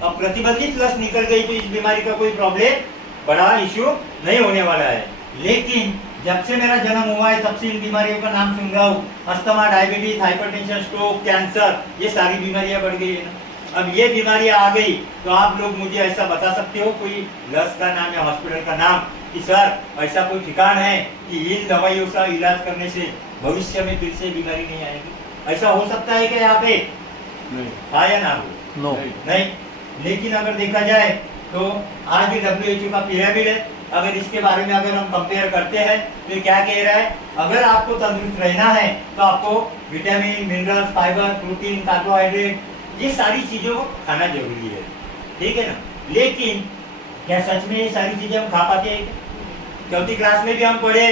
अब प्रतिबंधित लस निकल गई तो इस बीमारी का कोई प्रॉब्लम बड़ा इश्यू नहीं होने वाला है। लेकिन जब से मेरा जन्म हुआ है तब से इन बीमारियों का नाम सुन रहा हूँ, asthma, diabetes, hypertension, stroke, cancer, ये सारी बीमारियां बढ़ गई है ना। अब ये बीमारियां आ गई तो आप लोग मुझे ऐसा बता सकते हो कोई लस का नाम या हॉस्पिटल का नाम कि सर ऐसा कोई ठिकाना है कि इन दवाइयों का इलाज करने से भविष्य में फिर से बीमारी नहीं आएगी? ऐसा हो सकता है क्या यहाँ पे? हाँ या ना हो? नो नहीं। लेकिन अगर देखा जाए तो आज WHO का पिरामिड है, अगर इसके बारे में अगर हम कंपेयर करते हैं तो ये क्या कह रहा है, अगर आपको तंदुरुस्त रहना है तो आपको vitamin, minerals, fibre, protein, carbohydrate, ये सारी चीजों को खाना जरूरी है, ठीक है ना। लेकिन क्या सच में ये सारी चीजें हम खा पाते हैं? चौथी क्लास में भी हम पढ़े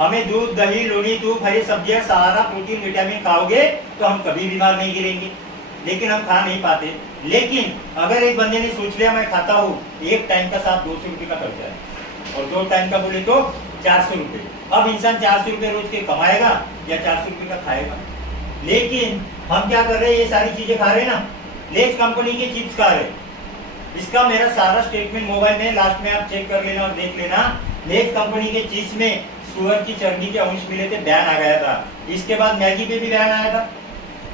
हमें दूध, दही, लोनी, दूध, हरी सब्जियां, सारा प्रोटीन, विटामिन खाओगे तो हम कभी बीमार नहीं गिरेंगे, लेकिन हम खा नहीं पाते। लेकिन अगर एक बंदे ने सोच लिया मैं खाता हूँ, एक टाइम का साथ 200 रुपये का खर्चा है और 2 टाइम का बोले तो 400 रुपये। अब इंसान 400 रुपये रोज के कमाएगा या 400 रुपये का खाएगा? लेकिन हम क्या कर रहे हैं, ये सारी चीजें खा रहे हैं ना, लेस कंपनी के चिप्स खा रहे हैं। इसका मेरा सारा स्टेटमेंट मोबाइल में लास्ट में आप चेक कर लेना और देख लेना। लेस कंपनी के चिप्स में सुअर की चर्बी के अंश मिले थे, बैन आ गया था। इसके बाद मैगी पे भी बैन आया था,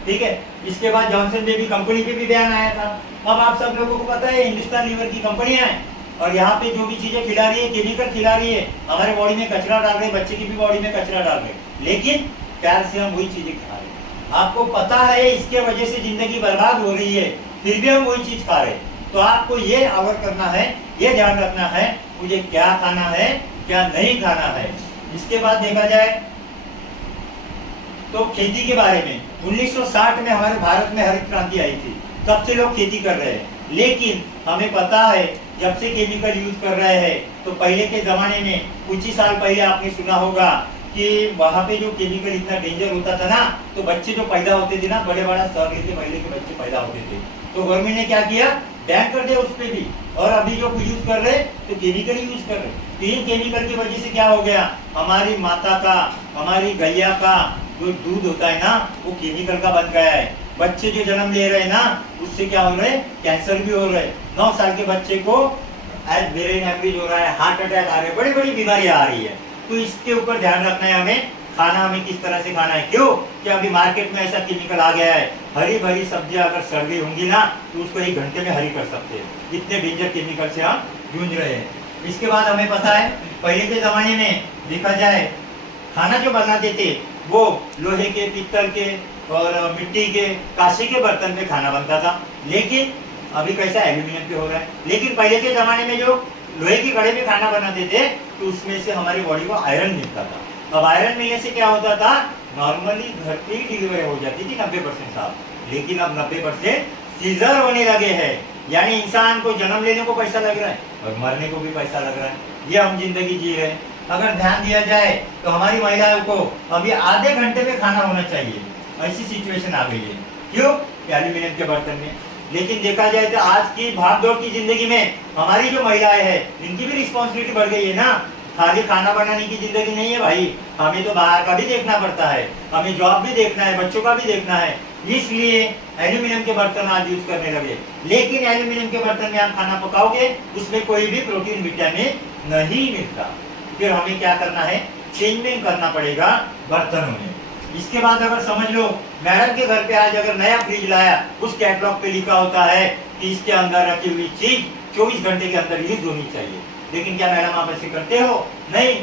ठीक है। इसके बाद जॉनसन बेबी कंपनी पे भी बैन आया था। अब आप सब लोगों को पता है हिंदुस्तान लीवर की कंपनियां हैं और यहाँ पे जो भी चीजें खिला रही है, केमिकल खिला रही है, हमारे बॉडी में कचरा डाल रहे, बच्चे की भी बॉडी में कचरा डाल रहे, लेकिन प्यार से हम वही चीजें खा रहे हैं। आपको पता है इसके वजह से जिंदगी बर्बाद हो रही है, फिर भी हम वही चीज खा रहे हैं। तो आपको ये अवर करना है, ये ध्यान रखना है मुझे क्या खाना है, क्या नहीं खाना है। इसके बाद देखा जाए तो खेती के बारे में 1960 में हमारे भारत में हरित क्रांति आई थी, तब से लोग खेती कर रहे हैं। लेकिन हमें पता है जब से केमिकल यूज कर रहे हैं तो पहले के जमाने में कुछ ही साल पहले आपने सुना होगा कि वहां पे जो केमिकल इतना डेंजर होता था ना, तो बच्चे जो पैदा होते थे ना, बड़े बड़ा सर लेके पहले के बच्चे पैदा होते थे, तो गवर्नमेंट ने क्या किया, बैन कर दिया उस पे भी। और अभी जो यूज कर रहे तो केमिकल यूज कर रहे, तो इन केमिकल की वजह से क्या हो गया, हमारी माता का, हमारी गैया का जो दूध होता है ना, वो केमिकल का बन गया है। बच्चे जो जन्म ले रहे हैं ना, उससे क्या हो रहा है, कैंसर भी हो रहा है। 9 साल के बच्चे को ब्रेन हैमरेज हो रहा है, हार्ट अटैक आ रहे हैं, बड़ी बड़ी बीमारियां आ रही है। तो इसके ऊपर ध्यान रखना है हमें, खाना हमें किस तरह से खाना है। क्यों कि अभी मार्केट में ऐसा केमिकल आ गया है, हरी भरी सब्जियां अगर सड़ गई होंगी ना तो उसको 1 घंटे में हरी कर सकते हैं, इतने डेंजर केमिकल से हम जूझ रहे हैं। इसके बाद हमें पता है पहले के जमाने में देखा जाए खाना जो बनाते थे वो लोहे के, पीतल के और मिट्टी के, कांसे के बर्तन में खाना बनता था। लेकिन अभी कैसा एल्यूमिनियम पे हो रहा है। लेकिन पहले के जमाने में जो लोहे के कड़े में खाना बनाते थे तो उसमें से हमारी बॉडी को आयरन मिलता था। अब आयरन मिलने से क्या होता था, नॉर्मली घर पे ही डिलीवरी हो जाती थी 90% साहब, लेकिन अब 90% सीजर होने लगे हैं। यानी इंसान को जन्म लेने को पैसा लग रहा है और मरने को भी पैसा लग रहा है, ये हम जिंदगी जी रहे हैं। अगर ध्यान दिया जाए तो हमारी महिलाओं को अभी आधे घंटे में खाना होना चाहिए, ऐसी सिचुएशन आ गई है। क्यों? एल्यूमिनियम के बर्तन में। लेकिन देखा जाए तो आज की भागदौड़ की जिंदगी में हमारी जो महिलाएं हैं इनकी भी रिस्पॉन्सिबिलिटी बढ़ गई है ना। खाली खाना बनाने की जिंदगी नहीं है भाई, हमें तो बाहर का भी देखना पड़ता है, हमें जॉब भी देखना है, बच्चों का भी देखना है। इसलिए एल्यूमिनियम के बर्तन आज यूज करने लगे। लेकिन एल्यूमिनियम के बर्तन में आप खाना पकाओगे उसमें कोई भी प्रोटीन, विटामिन नहीं मिलता। फिर हमें क्या करना है, चेंजिंग करना पड़ेगा बर्तनों में। इसके बाद अगर समझ लो मैडम के घर पे आज अगर नया फ्रिज लाया, उस कैटलॉग पे लिखा होता है कि इसके अंदर रखी हुई चीज 24 घंटे के अंदर यूज होनी चाहिए। लेकिन क्या मैडम आप ऐसे करते हो? नहीं।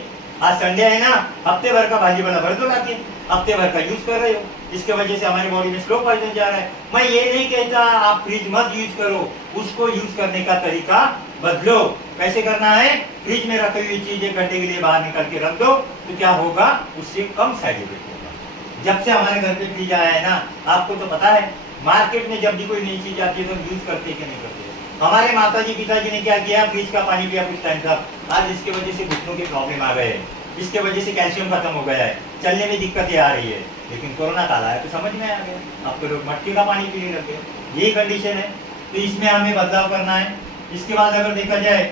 आज संडे है ना, हफ्ते भर का भाजी वाला भर दो लाके, हफ्ते भर का यूज कर रहे हो, इसके वजह से हमारी बॉडी में स्लो पॉइजन जा रहा है। मैं ये नहीं कहता आप फ्रिज मत यूज करो, उसको यूज करने का तरीका बदलो। कैसे करना है, फ्रिज में रखी हुई चीज 1 घंटे के लिए बाहर निकल के रख दो, तो क्या होगा, उससे कम साइड इफेक्ट होगा। जब से हमारे घर पे फ्रिज आया है ना, आपको तो पता है मार्केट में जब भी कोई नई चीज आती है तो यूज करते कि नहीं करते। हमारे माताजी पिताजी ने क्या किया, फ्रिज का पानी पिया कुछ टाइम तक, आज इसके वजह से घुटनों के प्रॉब्लम आ गए हैं, इसके वजह से कैल्शियम खत्म हो गया है, चलने में दिक्कतें आ रही है। लेकिन कोरोना काल आया तो समझ में आ गया, अब तो लोग मटके का पानी पीने लगे, यही कंडीशन है। तो इसमें हमें बदलाव करना है। इसके बाद अगर देखा जाए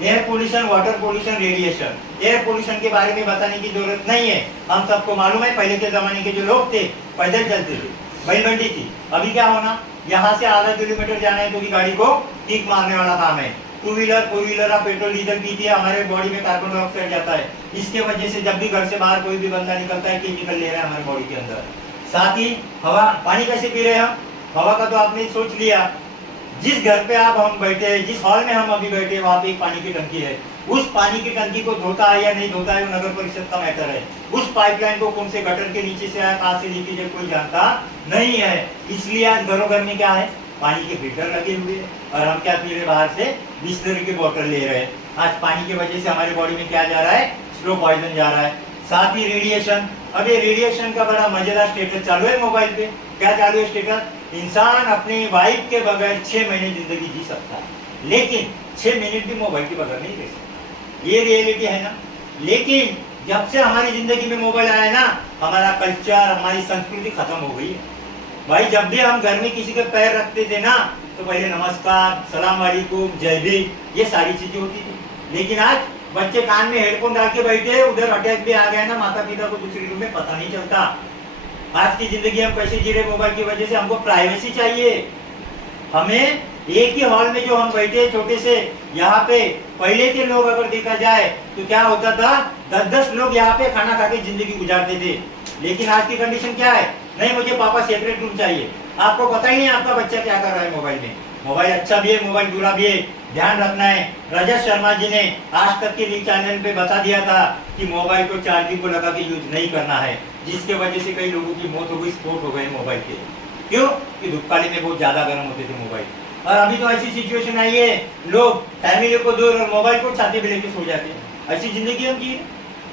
air pollution, water pollution, radiation. Air pollution के बारे में बताने की जरूरत नहीं है, हम सबको मालूम है। पहले के जमाने के जो लोग थे पैदल चलते थे, बैलगाड़ी थी। अभी क्या होना, यहाँ से आधा किलोमीटर जाना है तो भी गाड़ी को किक मारने वाला काम है। 2 व्हीलर 4 व्हीलर आप पेट्रोल डीजल पीती है, हमारे बॉडी में कार्बन डाइऑक्साइड जाता है। इसके वजह से जब भी घर से बाहर कोई भी बंदा निकलता है केमिकल ले रहा है हमारे बॉडी के अंदर। साथ ही हवा, पानी कैसे पी रहे हैं हम? हवा का तो आपने सोच लिया, जिस घर पे आप हम बैठे हैं, जिस हॉल में हम अभी बैठे हैं, वहाँ पे एक पानी की टंकी है। उस पानी की टंकी को धोता है या नहीं धोता है वो नगर परिषद का मैटर है। उस पाइपलाइन को कौन से गटर के नीचे से आया, कहाँ से लीकेज है, कोई जानता नहीं है। इसलिए आज घरों घर में क्या है, पानी के फिल्टर लगे हुए हैं और हम क्या पी रहे, बाहर से बिस्लरी की बोतल ले रहे हैं। आज पानी की वजह से हमारी बॉडी में क्या जा रहा है, स्लो पॉइजन जा रहा है। साथ ही रेडिएशन, अब ये रेडिएशन का बड़ा मजेदार स्टेटस चालू है मोबाइल पे। क्या चालू है स्टेटस? इंसान अपनी वाइफ के बगैर 6 महीने जिंदगी जी सकता है, लेकिन 6 मिनट भी मोबाइल के बगैर नहीं रह सकता। ये रियलिटी है ना। लेकिन जब से हमारी जिंदगी में मोबाइल आया ना, हमारा कल्चर, हमारी संस्कृति खत्म हो गई है भाई। जब भी हम घर में किसी के पैर रखते थे ना, तो पहले नमस्कार, सलाम वालेकुम, जय भीम, ये सारी चीजें होती थी। लेकिन आज बच्चे कान में हेडफोन डाल के बैठे हैं, उधर अटैक भी आ गया ना, माता पिता को दूसरे रूम में पता नहीं चलता। आज की जिंदगी हम कैसे जी रहे मोबाइल की वजह से। हमको प्राइवेसी चाहिए। हमें एक ही हॉल में जो हम बैठे छोटे से, यहाँ पे पहले के लोग अगर देखा जाए तो क्या होता था, 10-10 लोग यहाँ पे खाना खा के जिंदगी गुजारते थे। लेकिन आज की कंडीशन क्या है, नहीं मुझे पापा सेपरेट रूम चाहिए। आपको पता ही नहीं आपका बच्चा क्या कर रहा है मोबाइल में। मोबाइल अच्छा भी है, मोबाइल बुरा भी है, ध्यान रखना है। रजत शर्मा जी ने आज तक के न्यूज चैनल पे बता दिया था कि मोबाइल को चार्जिंग को लगा के यूज नहीं करना है, जिसके वजह से कई लोगों की मौत हो गई, स्फोट हो गए मोबाइल के। क्यों? कि धूपकाली में बहुत ज्यादा गर्म होते थे मोबाइल। और अभी तो ऐसी सिचुएशन आई है, लोग फैमिली को दूर और मोबाइल को छाती पे लेके सो जाते हैं। ऐसी जिंदगी हम जी।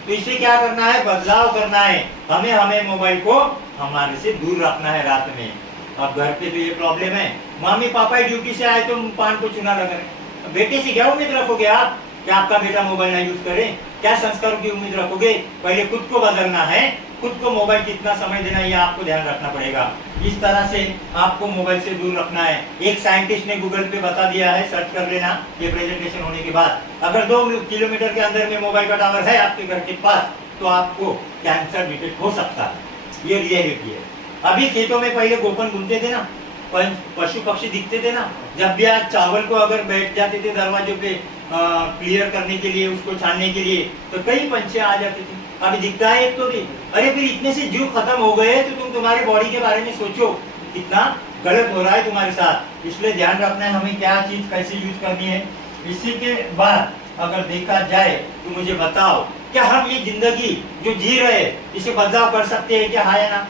तो इससे क्या करना है, बदलाव करना है। हमें मोबाइल को हमारे से दूर रखना है रात में। अब घर पे तो ये प्रॉब्लम है, मम्मी पापा ड्यूटी से आए तो पान को चुना लग रहे। बेटे से क्या उम्मीद रखोगे आप कि आपका बेटा मोबाइल ना यूज करे? क्या संस्कार की उम्मीद रखोगे? पहले खुद को बदलना है, खुद को मोबाइल कितना समय देना है ये आपको ध्यान रखना पड़ेगा। इस तरह से आपको मोबाइल से दूर रखना है। एक साइंटिस्ट ने गूगल पे बता दिया है, सर्च कर लेना ये प्रेजेंटेशन होने के बाद। अगर 2 किलोमीटर के अंदर में मोबाइल का टावर है आपके घर के पास, तो आपको कैंसर डिटेक्ट हो सकता है। ये रियलिटी है। अभी खेतों में पहले गोपन घूमते थे ना, पशु पक्षी दिखते थे ना। जब भी आज चावल को अगर बैठ जाते थे दरवाजों पे क्लियर करने के लिए, उसको छानने के लिए, तो कई पंछी आ जाते थे। अभी दिखता है एक तो भी। अरे फिर इतने से जीव खत्म हो गए तो तुम तुम्हारी बॉडी के बारे में सोचो, कितना गलत हो रहा है तुम्हारे साथ। इसलिए ध्यान रखना है हमें क्या चीज कैसे यूज करनी है। इसी के बाद अगर देखा जाए तो मुझे बताओ, क्या हम ये जिंदगी जो जी रहे हैं इसे बदलाव कर सकते हैं क्या? हाँ या ना?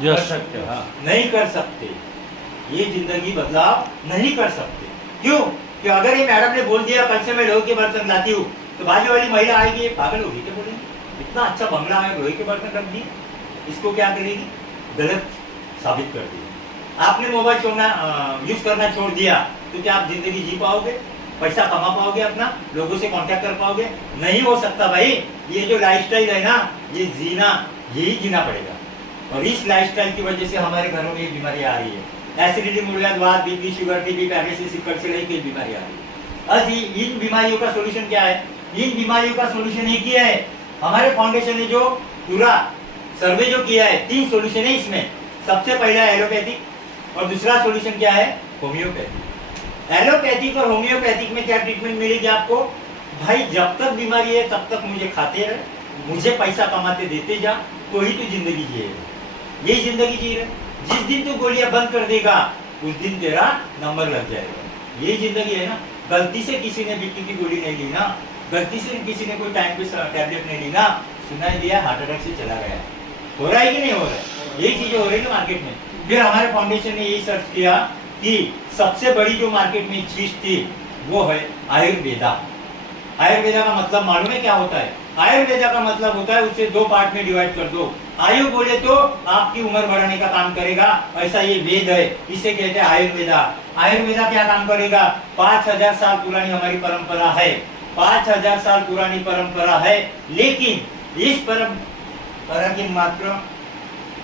कर सकते हाँ। नहीं कर सकते। ये जिंदगी बदलाव नहीं कर सकते। क्यों? कि अगर ये मैडम ने बोल दिया कल से मैं लोहे के बर्तन लाती हूँ, तो बाजू वाली महिला आएगी, ये पागल होगी क्या बोलेंगे? इतना अच्छा बंगला है, लोहे के बर्तन रख दिए, इसको क्या करेगी? गलत साबित कर देगी। आपने मोबाइल यूज करना छोड़ दिया तो क्या आप जिंदगी जी पाओगे? पैसा कमा पाओगे? अपना लोगों से कांटेक्ट कर पाओगे? नहीं हो सकता भाई। ये जो लाइफस्टाइल है ना, ये जीना, यही जीना पड़ेगा। और इस लाइफस्टाइल की वजह से हमारे घरों में बीमारी आ रही है। एसिडिटी, मूलव्याध, BP, sugar, TB, paralysis, sickle cell की बीमारी आ रही है। अब इन बीमारियों का सोल्यूशन क्या है? इन बीमारियों का सोल्यूशन एक ही है। हमारे फाउंडेशन ने जो पूरा सर्वे जो किया है, 3 सोल्यूशन है इसमें। सबसे पहला एलोपैथिक, और दूसरा सोल्यूशन क्या है? होम्योपैथिक। एलोपैथिक और होम्योपैथिक में क्या ट्रीटमेंट मिलेगी आपको? भाई जब तक बीमारी है तब तक मुझे खाते रहे, मुझे पैसा कमाते देते जा, तो ही तू जिंदगी जिएगा। यही जिंदगी जी रहे। जिस दिन तू गोलियां बंद कर देगा उस दिन तेरा नंबर लग जाएगा। यही जिंदगी है ना। गलती से किसी ने बीपी की गोली नहीं ली ना, गलती से किसी ने कोई टाइम पे टैबलेट नहीं ली ना, सुनाई दिया हार्ट अटैक से चला गया। हो रहा है कि नहीं हो रहा है? यही चीजें हो रही है मार्केट में। फिर हमारे फाउंडेशन ने यही सर्च किया कि सबसे बड़ी जो मार्केट में चीज थी वो है आयुर्वेदा। आयुर्वेदा का मतलब मालूम है क्या होता है? आयुर्वेदा का मतलब होता है, उसे 2 पार्ट में डिवाइड कर दो। आयु बोले तो आपकी उम्र बढ़ाने का काम करेगा, ऐसा ये वेद है, इसे कहते हैं आयुर्वेदा। आयुर्वेदा क्या काम करेगा? 5000 साल पुरानी हमारी परंपरा है, 5000 साल पुरानी परंपरा है। लेकिन इस परंपरा की मात्र,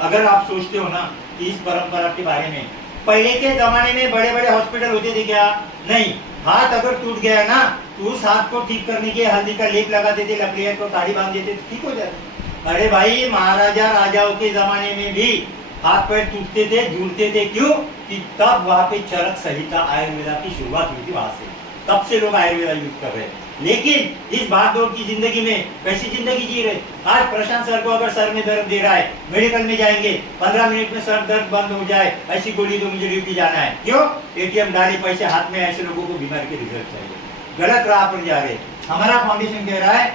अगर आप सोचते हो ना कि इस परंपरा के बारे में, पहले के जमाने में बड़े बड़े हॉस्पिटल होते थे क्या? नहीं। हाथ अगर टूट गया ना तो उस हाथ को ठीक करने के हल्दी का लेप लगा देते, लकड़ियां को ताड़ी बांध देते, ठीक हो जाता। अरे भाई, महाराजा राजाओं के जमाने में भी हाथ पैर टूटते थे, झूलते थे। क्यों? कि तब वहां पे चरक संहिता आयुर्वेदा की शुरुआत हुई थी वहां से, तब से लोग आयुर्वेदा यूज कर रहे हैं। लेकिन इस भागदौड़ की जिंदगी में कैसी जिंदगी जी रहे? आज प्रशांत सर को अगर सर में दर्द दे रहा है, मेडिकल में जाएंगे, 15 मिनट में सर दर्द बंद हो जाए, ऐसी गोली दो, मुझे ड्यूटी जाना है। क्यों? एटीएम डाली, पैसे हाथ में, ऐसे लोगों को बीमारी के रिजल्ट चाहिए। गलत राह पर जा रहे। हमारा फाउंडेशन कह रहा है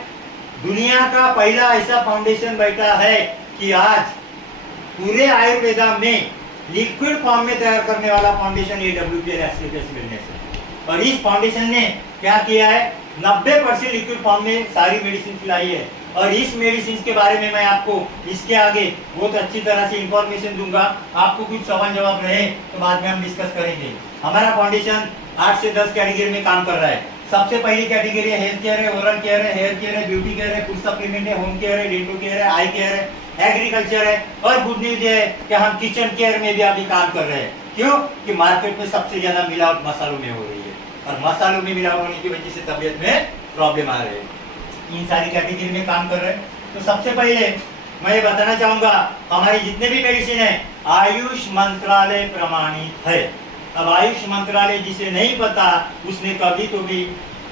दुनिया का पहला ऐसा फाउंडेशन बैठा है कि आज पूरे आयुर्वेदा में लिक्विड फॉर्म में तैयार करने वाला फाउंडेशन AWPL बिजनेस है। और इस फाउंडेशन ने क्या किया है? 90% लिक्विड फॉर्म में सारी मेडिसिन लाई है। और इस मेडिसिन के बारे में मैं आपको इसके आगे बहुत अच्छी तरह से इंफॉर्मेशन दूंगा। आपको कुछ सवाल जवाब रहे तो बाद में हम डिस्कस करेंगे। हमारा फाउंडेशन 8 से 10 कैटेगरी में काम कर रहा है। सबसे पहली कैटेगरी है हेल्थ केयर है, ओरल केयर है, हेयर केयर है, ब्यूटी केयर है, फूड सप्लीमेंट है, होम केयर है, डेंटल केयर है, आई केयर है, एग्रीकल्चर है। और गुड न्यूज है कि हम किचन केयर में भी अभी काम कर रहे हैं। क्यों? कि मार्केट में सबसे ज्यादा मिलावट मसालों में हो रही है और मसालों में मिलावट होने की वजह से तबियत में प्रॉब्लम आ रही है। इन सारी कैटेगरी में काम कर रहे हैं। तो सबसे पहले मैं ये बताना चाहूंगा हमारी जितने भी मेडिसिन है आयुष मंत्रालय प्रमाणित है। अब आयुष मंत्रालय जिसे नहीं पता उसने कभी तो भी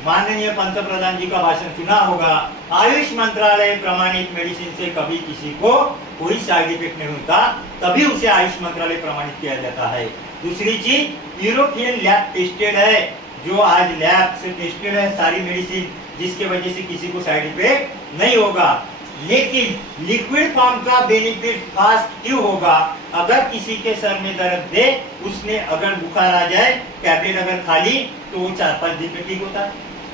माननीय पंतप्रधान जी का भाषण सुना होगा। आयुष मंत्रालय प्रमाणित मेडिसिन से कभी किसी को कोई साइड इफेक्ट नहीं होता, तभी उसे आयुष मंत्रालय प्रमाणित किया जाता है। दूसरी चीज यूरोपियन लैब टेस्टेड है, जो आज लैब से टेस्टेड है सारी मेडिसिन, जिसके वजह से किसी को साइड इफेक्ट नहीं होगा। लेकिन लिक्विड फॉर्म का बेनिफिट फास्ट क्यों होगा? अगर किसी के सर में दर्द दे, उसने अगर बुखार आ जाए, टैबलेट अगर खा ली तो वो 4-5 दिन में ठीक होता है।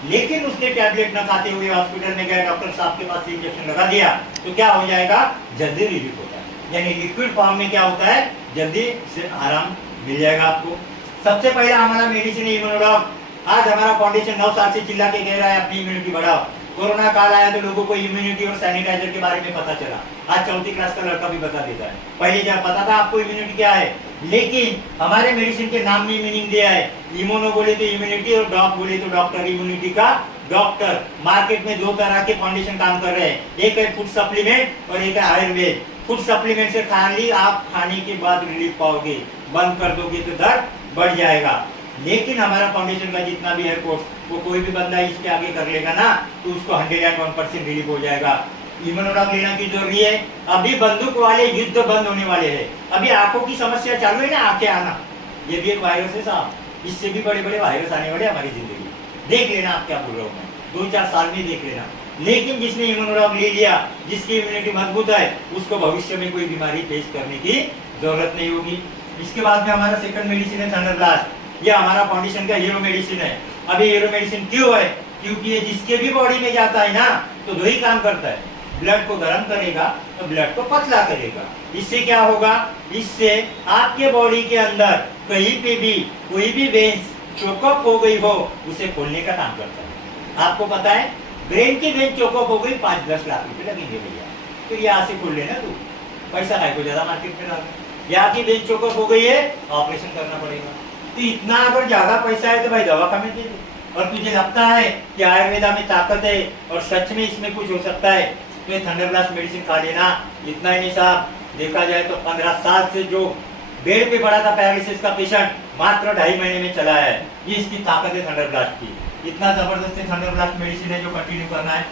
लेकिन उसने टैबलेट न खाते हुए हॉस्पिटल में गए, डॉक्टर साहब के पास इंजेक्शन लगा दिया तो क्या हो जाएगा? जल्दी रिलीफ होता है। यानी लिक्विड फॉर्म में क्या होता है? जल्दी से आराम मिल जाएगा आपको। सबसे पहला हमारा मेडिसिन है इम्यूनोडॉग। आज हमारा फाउंडेशन 9 साल से चिल्ला के कह रहा है अपनी इम्यूनिटी बढ़ाओ। कोरोना काल आया तो लोगों को इम्यूनिटी और सैनिटाइजर के बारे में पता चला। आज 4th क्लास का लड़का भी बता देता है। पहले जब पता था आपको इम्यूनिटी क्या है, लेकिन हमारे मेडिसिन के नाम में मीनिंग दिया है। इम्यूनो बोले तो इम्यूनिटी और डॉग बोले तो डॉक्टर, इम्यूनिटी का डॉक्टर। मार्केट में 2 तरह के फाउंडेशन काम कर रहे हैं, एक है फूड सप्लीमेंट और एक है आयुर्वेद। फूड सप्लीमेंट से खा ली, आप खाने के बाद रिलीफ पाओगे, बंद कर दोगे तो दर्द बढ़ जाएगा। लेकिन हमारा फाउंडेशन का जितना भी है कोर्स, वो कोई भी बंदा इसके आगे कर लेगा ना तो उसको 101% रिलीफ हो जाएगा। इम्यूनोडॉग लेना की जरूरी है। अभी बंदूक वाले युद्ध बंद होने वाले हैं। अभी आंखों की समस्या चालू है ना, आंखें आना, ये भी एक वायरस है साहब। इससे भी बड़े बड़े वायरस आने वाले हमारी जिंदगी। देख लेना आप क्या बोल रहा हूँ मैं, 2-4 साल में देख लेना। लेकिन जिसने इम्यूनोडॉग ले लिया, जिसकी इम्यूनिटी मजबूत है, उसको भविष्य में कोई बीमारी फेस करने की जरूरत नहीं होगी। इसके बाद में हमारा सेकंड मेडिसिन है थंडरब्लास्ट। ये हमारा फाउंडेशन का हीरो मेडिसिन है। अब ये हीरो मेडिसिन क्यों है? क्योंकि ये जिसके भी बॉडी में जाता है ना तो 2 ही काम करता है, ब्लड को गर्म करेगा तो ब्लड को पतला करेगा। इससे क्या होगा? इससे आपके बॉडी के अंदर कहीं पे भी कोई भी वेंस चोकअप हो गई हो, उसे खोलने का काम करता है। आपको पता है ब्रेन की वेन चोकअप हो गई, 5-10 लाख रुपए लगेंगे भैया। तो यहाँ से खोल लेना, तू पैसा काय को ज्यादा मार्केट में डाल। यहाँ की वेन चोकअप हो गई है, ऑपरेशन करना पड़ेगा। तो इतना अगर ज्यादा पैसा है तो भाई दवाखाने दे दे। और तुझे लगता है कि आयुर्वेदा में ताकत है और सच में इसमें कुछ हो सकता है, तो ये थंडरब्लास्ट मेडिसिन खा लेना। इतना ही नहीं साहब, देखा जाए तो 15 साल से जो बेड पे पड़ा था पैरालिसिस का पेशेंट, मात्र 2.5 महीने में चला है। ये इसकी ताकत है थंडरब्लास्ट की। इतना जबरदस्त थंडरब्लास्ट मेडिसिन है जो कंटिन्यू करना है।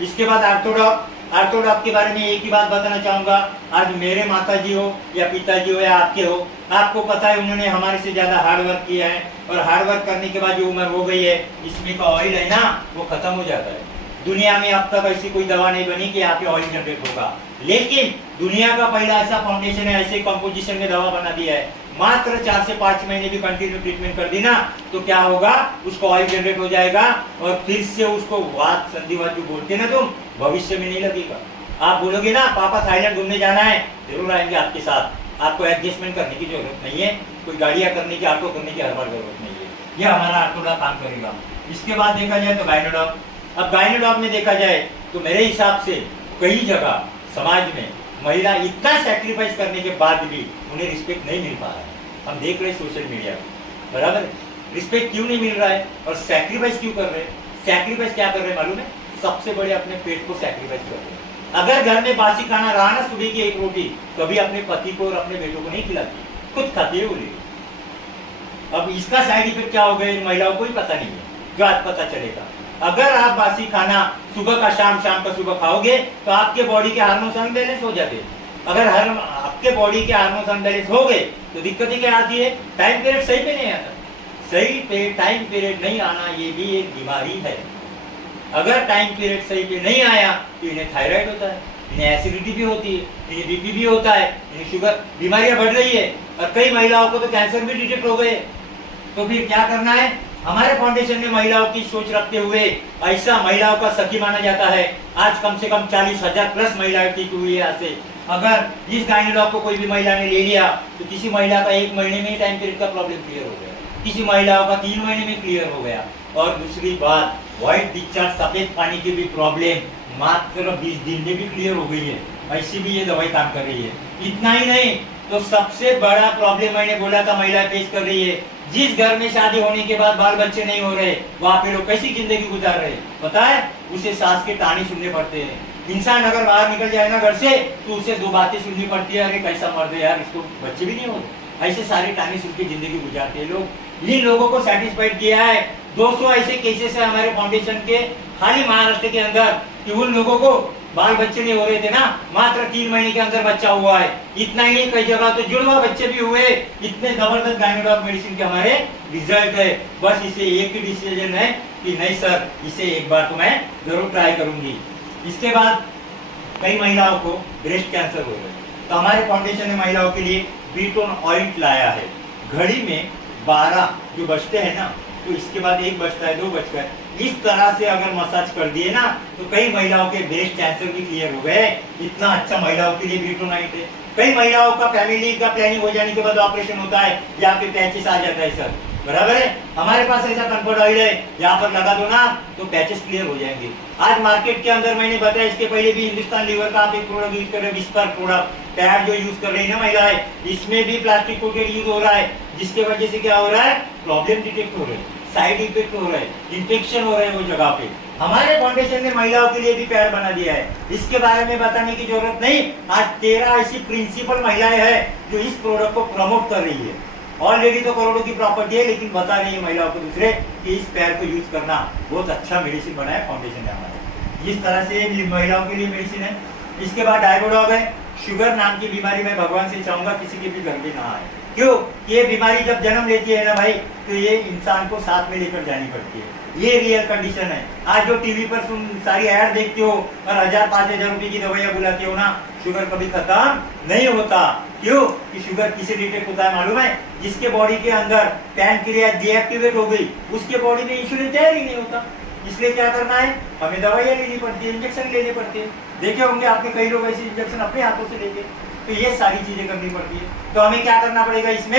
इसके बाद आर्थोडॉक। आर्थोडॉक के बारे में एक ही बात बताना चाहूंगा। आज मेरे माताजी हो या पिताजी हो या आपके हो, आपको पता है उन्होंने हमारे से ज्यादा हार्ड वर्क किया है। और हार्ड वर्क करने के बाद जो उम्र हो गई है, इसमें का ऑयल है ना वो खत्म हो जाता है। दुनिया में अब तक ऐसी कोई दवा नहीं बनी कि यहाँ पे ऑयल जनरेट होगा। लेकिन दुनिया का पहला ऐसा फाउंडेशन है, ऐसे कंपोजिशन में दवा बना दिया है। मात्र 4 से 5 महीने भी कंटिन्यू ट्रीटमेंट कर दी ना तो क्या होगा? उसको ऑयल जनरेट हो जाएगा और फिर से उसको वात संधिवात जो बोलते ना तुम, भविष्य में नहीं लगेगा। आप बोलोगे ना पापा थाईलैंड घूमने जाना है, जरूर आएंगे आपके साथ। आपको एडजस्टमेंट करने की जरूरत नहीं है, कोई गाड़ियां करने की, ऑटो करने की हर बार जरूरत नहीं है। यह हमारा आर्थोडॉक काम करेगा। इसके बाद देखा जाए तो गायनोडॉक। अब गायनोडॉक में देखा जाए तो मेरे हिसाब से कई जगह समाज में महिला इतना सैक्रिफाइस करने के बाद भी उन्हें रिस्पेक्ट नहीं मिल पा रहा है। हम देख रहे हैं सोशल मीडिया में, बराबर रिस्पेक्ट क्यों नहीं मिल रहा है और सैक्रिफाइस क्यों कर रहे हैं? सैक्रिफाइस क्या कर रहे हैं मालूम है? सबसे बड़े अपने पेट को सैक्रिफाइस कर रहे हैं। अगर घर में बासी खाना रहा ना, सुबह की एक रोटी, कभी अपने पति को और अपने बेटों को नहीं खिलाती, खुद खाती है बोलेगी। अब इसका साइड इफेक्ट क्या होगा इन महिलाओं को ही पता नहीं है, जो आज पता चलेगा। अगर आप बासी खाना सुबह का शाम, शाम का सुबह खाओगे तो आपके बॉडी के हार्मोन्स अनबैलेंस हो जाते हैं। अगर आपके बॉडी के हार्मोन्स अनबैलेंस हो गए तो दिक्कतें क्या आती है? टाइम पीरियड सही पे नहीं आता। सही पे टाइम पीरियड नहीं आना ये भी एक बीमारी है। अगर टाइम पीरियड सही पे नहीं आया तो इन्हें थायराइड होता है, इन्हें एसिडिटी भी होती है, इन्हें बीपी भी होता है, इन्हें शुगर, बीमारियां बढ़ रही है और कई महिलाओं को तो कैंसर भी डिटेक्ट हो गए। तो फिर क्या करना है? हमारे फाउंडेशन ने महिलाओं की सोच रखते हुए ऐसा महिलाओं का सखी माना जाता है। आज कम से कम 40,000 प्लस महिलाएं ठीक हुई है यहाँ से। अगर इस गायनोलॉग को कोई भी महिला ने ले लिया तो किसी महिला का 1 महीने में टाइम पीरियड का प्रॉब्लम क्लियर हो गया, किसी महिलाओं का 3 महीने में क्लियर हो गया। और दूसरी बात, व्हाइट डिस्चार्ज, सफेद पानी की भी प्रॉब्लम मात्र 20 दिन में भी क्लियर हो गई है। ऐसी भी ये दवाई काम कर रही है। इतना ही नहीं तो सबसे बड़ा प्रॉब्लम मैंने बोला था महिला फेस कर रही है, जिस घर में शादी होने के बाद बाल बच्चे नहीं हो रहे, वहाँ पे लोग कैसी जिंदगी गुजार रहे पता है? उसे सास के ताने सुनने पड़ते हैं। इंसान अगर बाहर निकल जाए ना घर से तो उसे 2 बातें सुननी पड़ती है, अरे कैसा मर्द है यार, इसको बच्चे भी नहीं हो रहे। ऐसे सारे ताने सुन के जिंदगी गुजारते हैं लोग। इन लोगों को सेटिस्फाइड किया है। 200 ऐसे केसेस है हमारे फाउंडेशन के खाली महाराष्ट्र के अंदर कि उन लोगों को बाल बच्चे नहीं हो रहे थे ना, मात्र 3 महीने के अंदर बच्चा हुआ है। इतना ही नहीं, कई जगह तो जुड़वा बच्चे भी हुए। इतने जबरदस्त गायनोलॉग मेडिसिन के हमारे रिजल्ट है। बस इसे एक ही डिसीजन है कि नहीं सर, इसे एक बार तो मैं जरूर ट्राई करूंगी। इसके बाद कई महिलाओं को ब्रेस्ट कैंसर हो गए, तो हमारे फाउंडेशन ने महिलाओं के लिए बीटोन ऑयल लाया है। घड़ी में 12 जो बजते हैं ना, तो इसके बाद 1 बजता है, 2 बजता है, इस तरह से अगर मसाज कर दिए ना तो कई महिलाओं के ब्रेस्ट कैंसर भी क्लियर हो गए। इतना अच्छा महिलाओं के लिए बीटोनाइट है। कई महिलाओं का फैमिली का प्लानिंग हो जाने के बाद ऑपरेशन होता है, यहाँ पे पैचेस आ जाता है सर, बराबर है? हमारे पास ऐसा कंफर्ट ऑयल है, यहाँ पर लगा दो ना तो पैचेस क्लियर हो जाएंगे। आज मार्केट के अंदर मैंने बताया, इसके पहले भी हिंदुस्तान लीवर का आप एक प्रोडक्ट यूज कर रहे हैं, विस्पर प्रोडक्ट पैड जो यूज कर रही है ना महिलाएं, इसमें भी प्लास्टिक कोटेड यूज हो रहा है, जिसके वजह से क्या हो रहा है? प्रॉब्लम डिटेक्ट हो रहे हैं, साइड इफेक्ट हो रहे हैं, इंफेक्शन हो रहे हैं वो जगह पे। हमारे फाउंडेशन ने महिलाओं के लिए भी पैड बना दिया है, इसके बारे में बताने की जरूरत नहीं। आज 13 ऐसी प्रिंसिपल महिलाएं हैं जो इस प्रोडक्ट को प्रमोट कर रही है। ऑलरेडी तो करोड़ों की प्रॉपर्टी है, लेकिन बता रही है महिलाओं को दूसरे कि इस पैड को यूज करना बहुत अच्छा मेडिसिन बना है फाउंडेशन ने हमारे। इस तरह से महिलाओं के लिए मेडिसिन है। इसके बाद डायबोडॉग है। शुगर नाम की बीमारी मैं भगवान से चाहूंगा किसी के भी घर में ना आए। क्यों? ये बीमारी जब जन्म लेती है ना भाई, तो ये इंसान को साथ में लेकर जानी पड़ती है। ये रियल कंडीशन है। आज जो टीवी पर सारी ऐड देखते हो और 1000-5000 रुपए की दवाइयां बुलाते हो ना, शुगर कभी खत्म नहीं होता। क्यों? कि शुगर किसे डिटेक्ट होता है मालूम है? जिसके बॉडी के अंदर पैनक्रियाज डीएक्टिवेट हो गई, उसके बॉडी में इंसुलिन तैयार ही नहीं होता। इसलिए क्या करना है? हमें दवाइयां लेनी पड़ती है, इंजेक्शन लेने पड़ते हैं। देखे होंगे आपके कई लोग ऐसे इंजेक्शन अपने हाथों से लेंगे। तो ये सारी चीजें करनी पड़ती है। तो हमें क्या करना पड़ेगा इसमें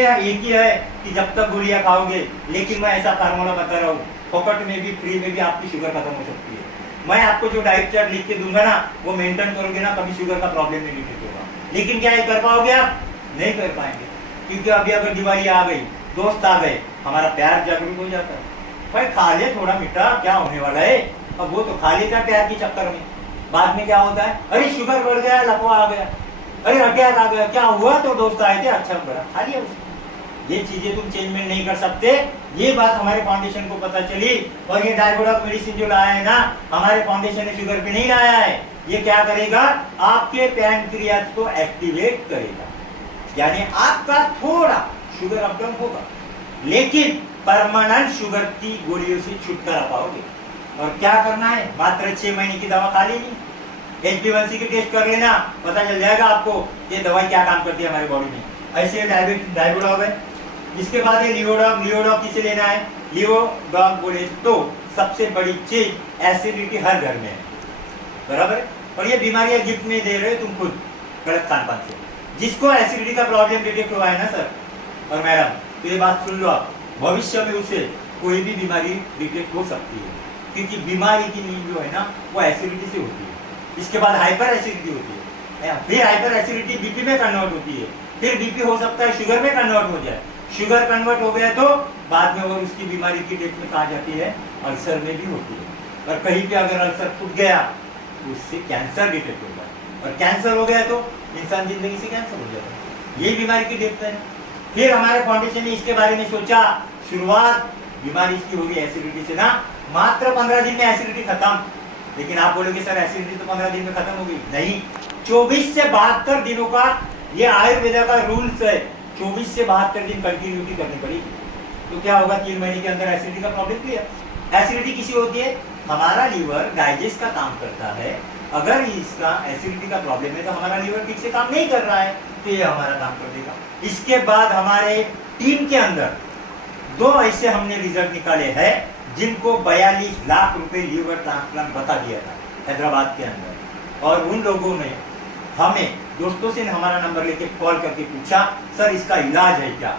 एक ही है कि जब तक गोलियां खाओगे, लेकिन मैं ऐसा फार्मूला बता रहा हूँ, फोकट में भी फ्री में भी आपकी शुगर खत्म हो सकती है। मैं आपको जो डाइट चार्ट लिख के दूंगा ना, वो मेंटेन करोगे ना, कभी शुगर का प्रॉब्लम नहीं डिटेक्ट होगा। लेकिन क्या ये कर पाओगे आप? नहीं कर पाएंगे, क्योंकि अभी अगर दिवाली आ गई, दोस्त आ गए, हमारा प्यार जागरूक हो जाता है। भाई खा ले थोड़ा मीठा, क्या होने वाला है? अब वो तो खा लेता है प्यार के चक्कर में। बाद में क्या होता है? अरे शुगर बढ़ गया, लकवा आ गया, अरे अटैक आ गया, क्या हुआ? तो दोस्त आए थे, अच्छा बड़ा खा लिया उसने। ये चीजें तुम चेंजमेंट नहीं कर सकते। ये बात हमारे फाउंडेशन को पता चली। और ये डायबोडॉग मेडिसिन जो लाया है ना, हमारे फाउंडेशन ने शुगर पे नहीं लाया है। ये क्या करेगा? आपके पैनक्रियाज को एक्टिवेट करेगा, यानी आपका थोड़ा शुगर अप डाउन होगा, लेकिन परमानेंट शुगर की गोलियों से छुटकारा पाओगे। और क्या करना है? मात्र 6 महीने की दवा खा लेनी, HbA1c की टेस्ट कर लेना, पता चल जाएगा आपको ये दवाई क्या काम करती है हमारी बॉडी में। ऐसे डायबोडॉग है। इसके बाद है लियोडॉग। लियोडॉग किसे लेना है? लियोडॉग बोले तो सबसे बड़ी चीज एसिडिटी हर घर में है, बराबर है? और ये बीमारियां गिफ्ट में दे रहे हो तुम खुद गलत खान पान से। जिसको एसिडिटी का प्रॉब्लम डिटेक्ट हुआ है ना सर और मैडम, तो ये बात सुन लो आप, भविष्य में उसे कोई भी बीमारी डिटेक्ट हो सकती है, क्योंकि बीमारी की नींव जो है ना वो एसिडिटी से होती है। इसके बाद हाइपर एसिडिटी होती है, फिर हाइपर एसिडिटी बीपी में कन्वर्ट होती है, फिर बीपी हो सकता है शुगर में कन्वर्ट हो जाए। शुगर कन्वर्ट हो गया तो बाद में वो उसकी बीमारी की डेट में कहा जाती है अल्सर में भी होती है। और कहीं पे अगर अल्सर टूट गया उससे कैंसर डिटेक्ट होता है, और कैंसर हो गया तो इंसान जिंदगी से कैंसर हो जाता है। ये बीमारी की डेप्थ है। फिर हमारे फाउंडेशन ने इसके बारे में सोचा, शुरुआत बीमारी इसकी होगी एसिडिटी से ना, मात्र 15 दिन में एसिडिटी खत्म। लेकिन आप बोलोगे सर एसिडिटी तो 15 दिन में खत्म होगी, नहीं, 24 से 72 दिनों का ये आयुर्वेदा का रूल्स है। 24 से 72 दिन कंटिन्यूटी करनी पड़ेगी। तो क्या होगा, 3 महीने के अंदर एसिडिटी का प्रॉब्लम क्लियर। एसिडिटी किसी होती है, हमारा लीवर डाइजेस्ट का काम करता है। अगर इसका एसिडिटी का प्रॉब्लम है तो हमारा लीवर ठीक से काम नहीं कर रहा है, तो ये हमारा काम कर देगा। इसके बाद हमारे टीम के अंदर 2 ऐसे हमने रिजल्ट निकाले हैं जिनको 42 लाख रुपए लीवर ट्रांसप्लांट बता दिया था हैदराबाद के अंदर। और उन लोगों ने हमें दोस्तों से हमारा नंबर लेके कॉल करके पूछा, सर इसका इलाज है क्या?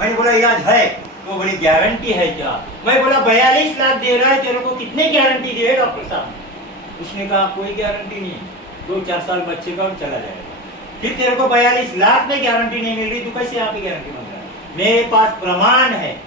मैंने बोला इलाज है, तो बोले गारंटी है क्या? मैं बोला 42 लाख दे रहा है तेरे को, कितने गारंटी दिए डॉक्टर साहब? उसने कहा कोई गारंटी नहीं, 2-4 साल बच्चे का और चला जाएगा। फिर तेरे को 42 लाख में गारंटी नहीं मिल रही, तू कैसे यहाँ पे गारंटी मांग रहा है? मेरे पास प्रमाण है,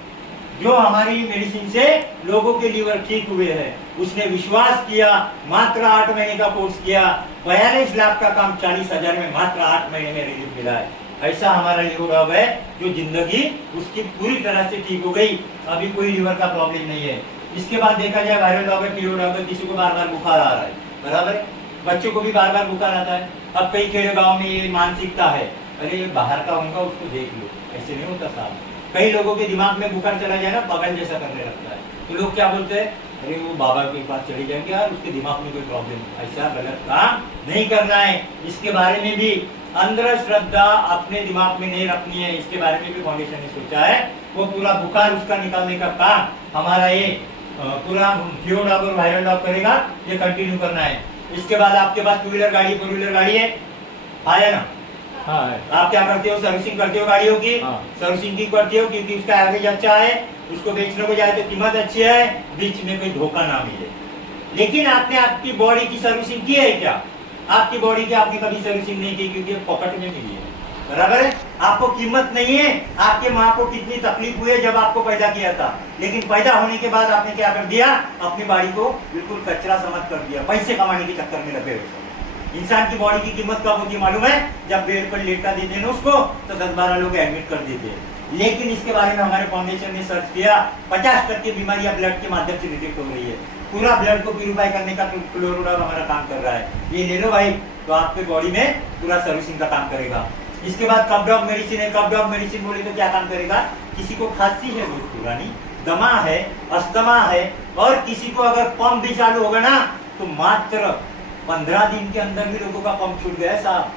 जो हमारी मेडिसिन से लोगों के लीवर ठीक हुए हैं। उसने विश्वास किया, मात्र 8 महीने का कोर्स किया, 42 लाख का काम 40,000 में मात्र 8 महीने में रिलीफ मिला है। ऐसा हमारा लीवर डॉग है जो जिंदगी उसकी पूरी तरह से ठीक हो गई, अभी कोई लीवर का प्रॉब्लम नहीं है। इसके बाद देखा जाए वायरल डॉग है, टीओ डॉग है, किसी को बार बार बुखार आ रहा है, बराबर है, बच्चों को भी बार बार बुखार आता है। अब कई खेड़े गाँव में ये मानसिकता है, अरे ये बाहर का होगा उसको देख लो, ऐसे नहीं होता साहब। कई लोगों के दिमाग में बुखार चला जाए ना, पागल जैसा करने लगता है, तो लोग क्या बोलते हैं, अरे वो बाबा के पास चले जाएंगे यार, उसके दिमाग में कोई प्रॉब्लम। ऐसा गलत काम नहीं करना है। इसके बारे में भी अंधश्रद्धा अपने दिमाग में नहीं रखनी है। इसके बारे में भी फाउंडेशन ने सोचा है, वो पूरा बुखार उसका निकालने का काम हमारा ये पूरा टीओ डॉग और वायरल डॉग करेगा, ये कंटिन्यू करना है। इसके बाद आपके पास 2 व्हीलर गाड़ी, 4 व्हीलर गाड़ी है ना? हाँ है। आप क्या करते हो, सर्विसिंग करते हो गाड़ियों की? हाँ। सर्विसिंग की करते हो क्योंकि उसका एवरेज अच्छा है, उसको बेचने को जाए तो कीमत अच्छी है, बीच में कोई धोखा ना मिले। लेकिन आपने आपकी बॉडी की सर्विसिंग की है क्या? आपकी बॉडी की आपने कभी सर्विसिंग नहीं की, क्योंकि पॉकेट में मिली है, बराबर है। आपको कीमत नहीं है। आपके माँ को कितनी तकलीफ हुई है जब आपको पैदा किया था, लेकिन पैदा होने के बाद आपने क्या कर दिया, अपनी बॉडी को बिल्कुल कचरा समझ कर दिया, पैसे कमाने के चक्कर में लगे हुए। इंसान की बॉडी की कीमत कब होती है मालूम है? जब बेड पर लेटा देते हैं उसको, तो 10-12 लोग एडमिट कर देते हैं। लेकिन इसके बारे में हमारे फाउंडेशन ने सर्च किया, 50% बीमारियां ब्लड के माध्यम से डिटेक्ट हो रही है। पूरा ब्लड को प्यूरिफाई करने का क्लोरोडॉग हमारा काम कर रहा है। ये ले लो भाई, तो आपके बॉडी में पूरा सर्विसिंग का काम करेगा। इसके बाद कप डॉग मेडिसिन है। कप डॉग मेडिसिन बोले तो क्या काम करेगा? किसी को खांसी है बहुत पुरानी, दमा है, अस्थमा है, और किसी को अगर पंप भी चालू होगा ना, तो मात्र 15 दिन के अंदर भी लोगों का पंप छूट गया साहब।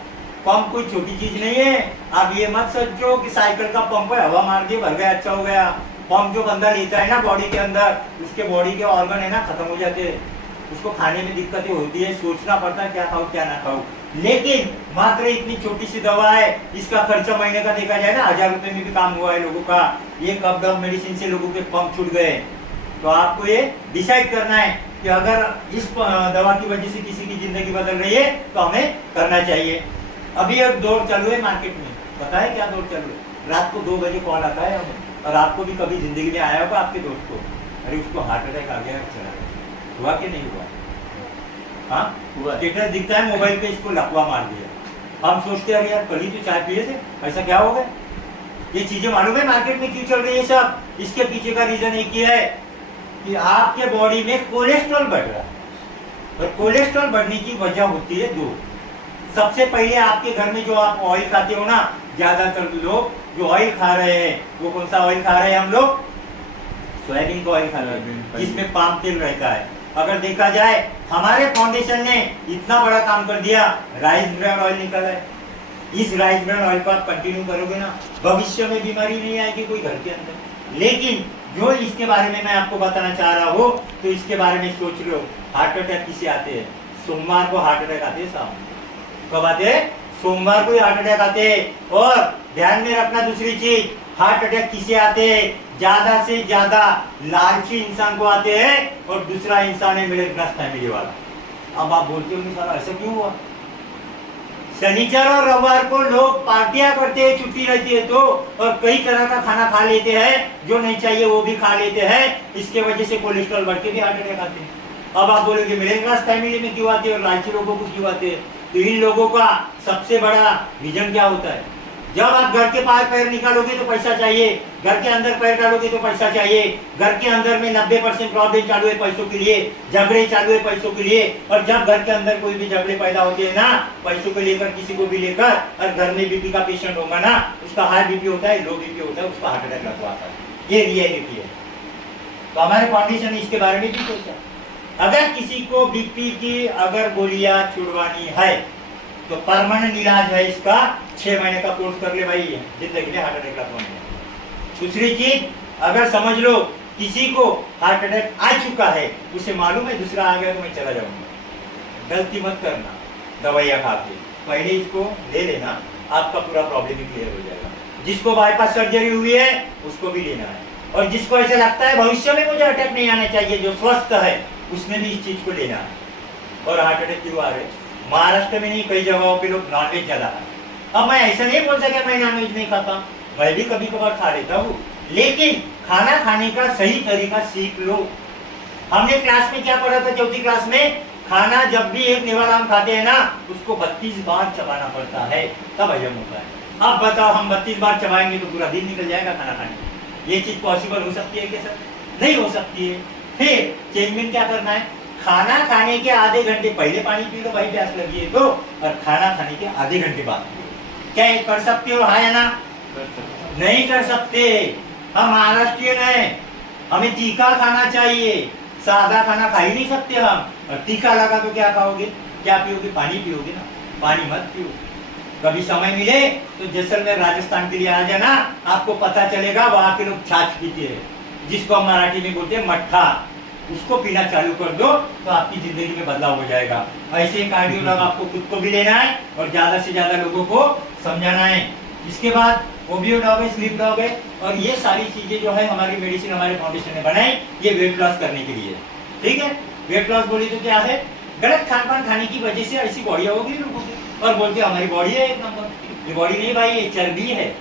पंप कोई छोटी चीज नहीं है। आप ये मत सोचो कि साइकिल का पंप है, हवा मार दिए भर गया, अच्छा हो गया। पंप जो बंदा लेता है ना बॉडी के अंदर, उसके बॉडी के ऑर्गन है ना खत्म हो जाते हैं, उसको खाने में दिक्कतें होती है, सोचना पड़ता है क्या खाऊं क्या ना खाऊं। लेकिन मात्र इतनी छोटी सी दवा है, इसका खर्चा महीने का देखा जाए ना 1000 रुपए में भी काम हुआ है लोगों का। ये कप डॉग मेडिसिन से लोगों के पंप छूट गए। तो आपको ये डिसाइड करना है कि अगर इस दवा की वजह से किसी की जिंदगी बदल रही है तो हमें करना चाहिए। अभी एक दौर चालू है मार्केट में, पता है क्या दौर चालू है? रात को 2 बजे कॉल आता है हमें, और आपको भी कभी जिंदगी में आया होगा आपके दोस्त को, अरे उसको हार्ट अटैक आ गया, चला गया। हुआ कि नहीं हुआ? हाँ हुआ। स्टेटस दिखता है मोबाइल पे, इसको लकवा मार दिया। हम सोचते हैं यार कल ही तो चाय पिए थे, ऐसा क्या हो गया? ये चीजें मालूम है मार्केट में क्यों चल रही है सब? इसके पीछे का रीजन एक ही है कि आपके बॉडी में कोलेस्ट्रॉल बढ़ रहा है, और कोलेस्ट्रॉल बढ़ने की वजह होती है 2। सबसे पहले आपके घर में जो आप ऑयल खाते हो ना, ज्यादातर लोग जो ऑयल खा रहे हैं, वो कौन सा ऑयल खा रहे हैं हम लोग? सोयाबीन का ऑयल खा रहे हैं, जिसमें पाम तेल रहता है। अगर देखा जाए हमारे फाउंडेशन ने इतना बड़ा काम कर दिया, राइस ब्रांड ऑयल निकाला है। इस राइस ब्रांड ऑयल को आप कंटिन्यू करोगे ना, भविष्य में बीमारी नहीं आएगी कोई घर के अंदर। लेकिन जो इसके बारे में मैं आपको बताना चाह रहा हूँ, तो इसके बारे में सोच लो। हार्ट अटैक किसे आते हैं? सोमवार को हार्ट अटैक आते हैं साहब। कब आते हैं? सोमवार को हार्ट अटैक आते हैं। और ध्यान में रखना दूसरी चीज, हार्ट अटैक किसे आते हैं? ज्यादा से ज्यादा लालची इंसान को आते हैं, और दूसरा इंसान है मिडिल क्लास फैमिली वाला। अब आप बोलते हो सारा ऐसा क्यों हुआ? शनिवार और रविवार को लोग पार्टियां करते हैं, छुट्टी रहती है तो, और कई तरह का खाना खा लेते हैं, जो नहीं चाहिए वो भी खा लेते हैं। इसके वजह से कोलेस्ट्रॉल बढ़ के भी हार्ट अटैक आते हैं। अब आप बोलोगे मिडिल क्लास फैमिली में क्यों आते हैं और लालची लोगों को क्यों आते हैं? तो इन लोगों का सबसे बड़ा विजन क्या होता है? जब आप घर के बाहर पैर निकालोगे तो पैसा चाहिए, घर के अंदर पैर डालोगे तो पैसा चाहिए। घर के अंदर में 90% प्रॉब्लम चालू है पैसों के लिए, झगड़े चालू है पैसों के लिए। और जब घर के अंदर कोई भी झगड़े पैदा होते हैं ना पैसों को लेकर, किसी को भी लेकर, और घर में बीपी का पेशेंट होगा ना, उसका हाई बीपी होता है, लो बीपी होता है, उसका हार्ट अटैक लगवाता है। ये रियलिटी है। तो हमारे फाउंडेशन इसके बारे में भी सोचा, अगर किसी को बीपी की अगर गोलियां छुड़वानी है तो परमानेंट इलाज है इसका, 6 महीने का कोर्स कर ले भाई, जिंदगी में हार्ट अटैक लगवाना है। दूसरी चीज, अगर समझ लो किसी को हार्ट अटैक आ चुका है, उसे मालूम है दूसरा आ गया तो मैं चला जाऊंगा, गलती मत करना। दवाइयाँ खा के पहले इसको ले लेना, आपका पूरा प्रॉब्लम ही क्लियर हो जाएगा। जिसको बाईपास सर्जरी हुई है उसको भी लेना है, और जिसको ऐसा लगता है भविष्य में मुझे अटैक नहीं आना चाहिए, जो स्वस्थ है उसने भी इस चीज को लेना है। और हार्ट अटैक क्यों आ रहे? महाराष्ट्र में नहीं, कई जगहों पे लोग नॉनवेज ज्यादा खाते। अब मैं ऐसा नहीं बोल सकता मैं नॉनवेज नहीं खाता, मैं भी कभी कभार खा लेता हूँ, लेकिन खाना खाने का सही तरीका सीख लो। हमने क्लास में क्या पढ़ा था, चौथी क्लास में, खाना जब भी एक निवाला हम खाते हैं ना, उसको 32 बार चबाना पड़ता है, तब हजम होता है। अब बताओ हम 32 बार चबाएंगे तो पूरा दिन निकल जाएगा खाना खाने। ये चीज पॉसिबल हो सकती है क्या सर? नहीं हो सकती है। फिर चेंजमेंट क्या करना है, खाना खाने के आधे घंटे पहले पानी पी लो भाई, प्यास लगी है तो, और खाना खाने के आधे घंटे बाद। क्या ये कर सकते हो? हाँ या ना? नहीं कर सकते। हम महाराष्ट्रियन हैं, हमें तीखा खाना चाहिए, सादा खाना खा ही नहीं सकते हम। और तीखा लगा तो क्या खाओगे, क्या पियोगे? पानी पियोगे ना, पानी मत पियो। कभी समय मिले तो जैसलमेर राजस्थान के लिए आ जाना, आपको पता चलेगा वहां के लोग छाछ पीते हैं, जिसको हम मराठी में बोलते हैं मट्ठा। उसको पीना चालू कर दो तो आपकी जिंदगी में बदलाव हो जाएगा। ऐसे कार्डियोलॉग आपको खुद को भी लेना है और ज्यादा से ज्यादा लोगों को समझाना है। इसके बाद ओबियो डॉग है, स्लीप डॉग है, और ये सारी चीजें जो है हमारी मेडिसिन हमारे फाउंडेशन ने बनाई, ये वेट लॉस करने के लिए। ठीक है, वेट लॉस बोली तो क्या है, गलत खान पान खाने की वजह से ऐसी बॉडी होगी लोगों की, और बोलते हमारी बॉडी है एक नंबर। ये बॉडी नहीं भाई, ये चर्बी है।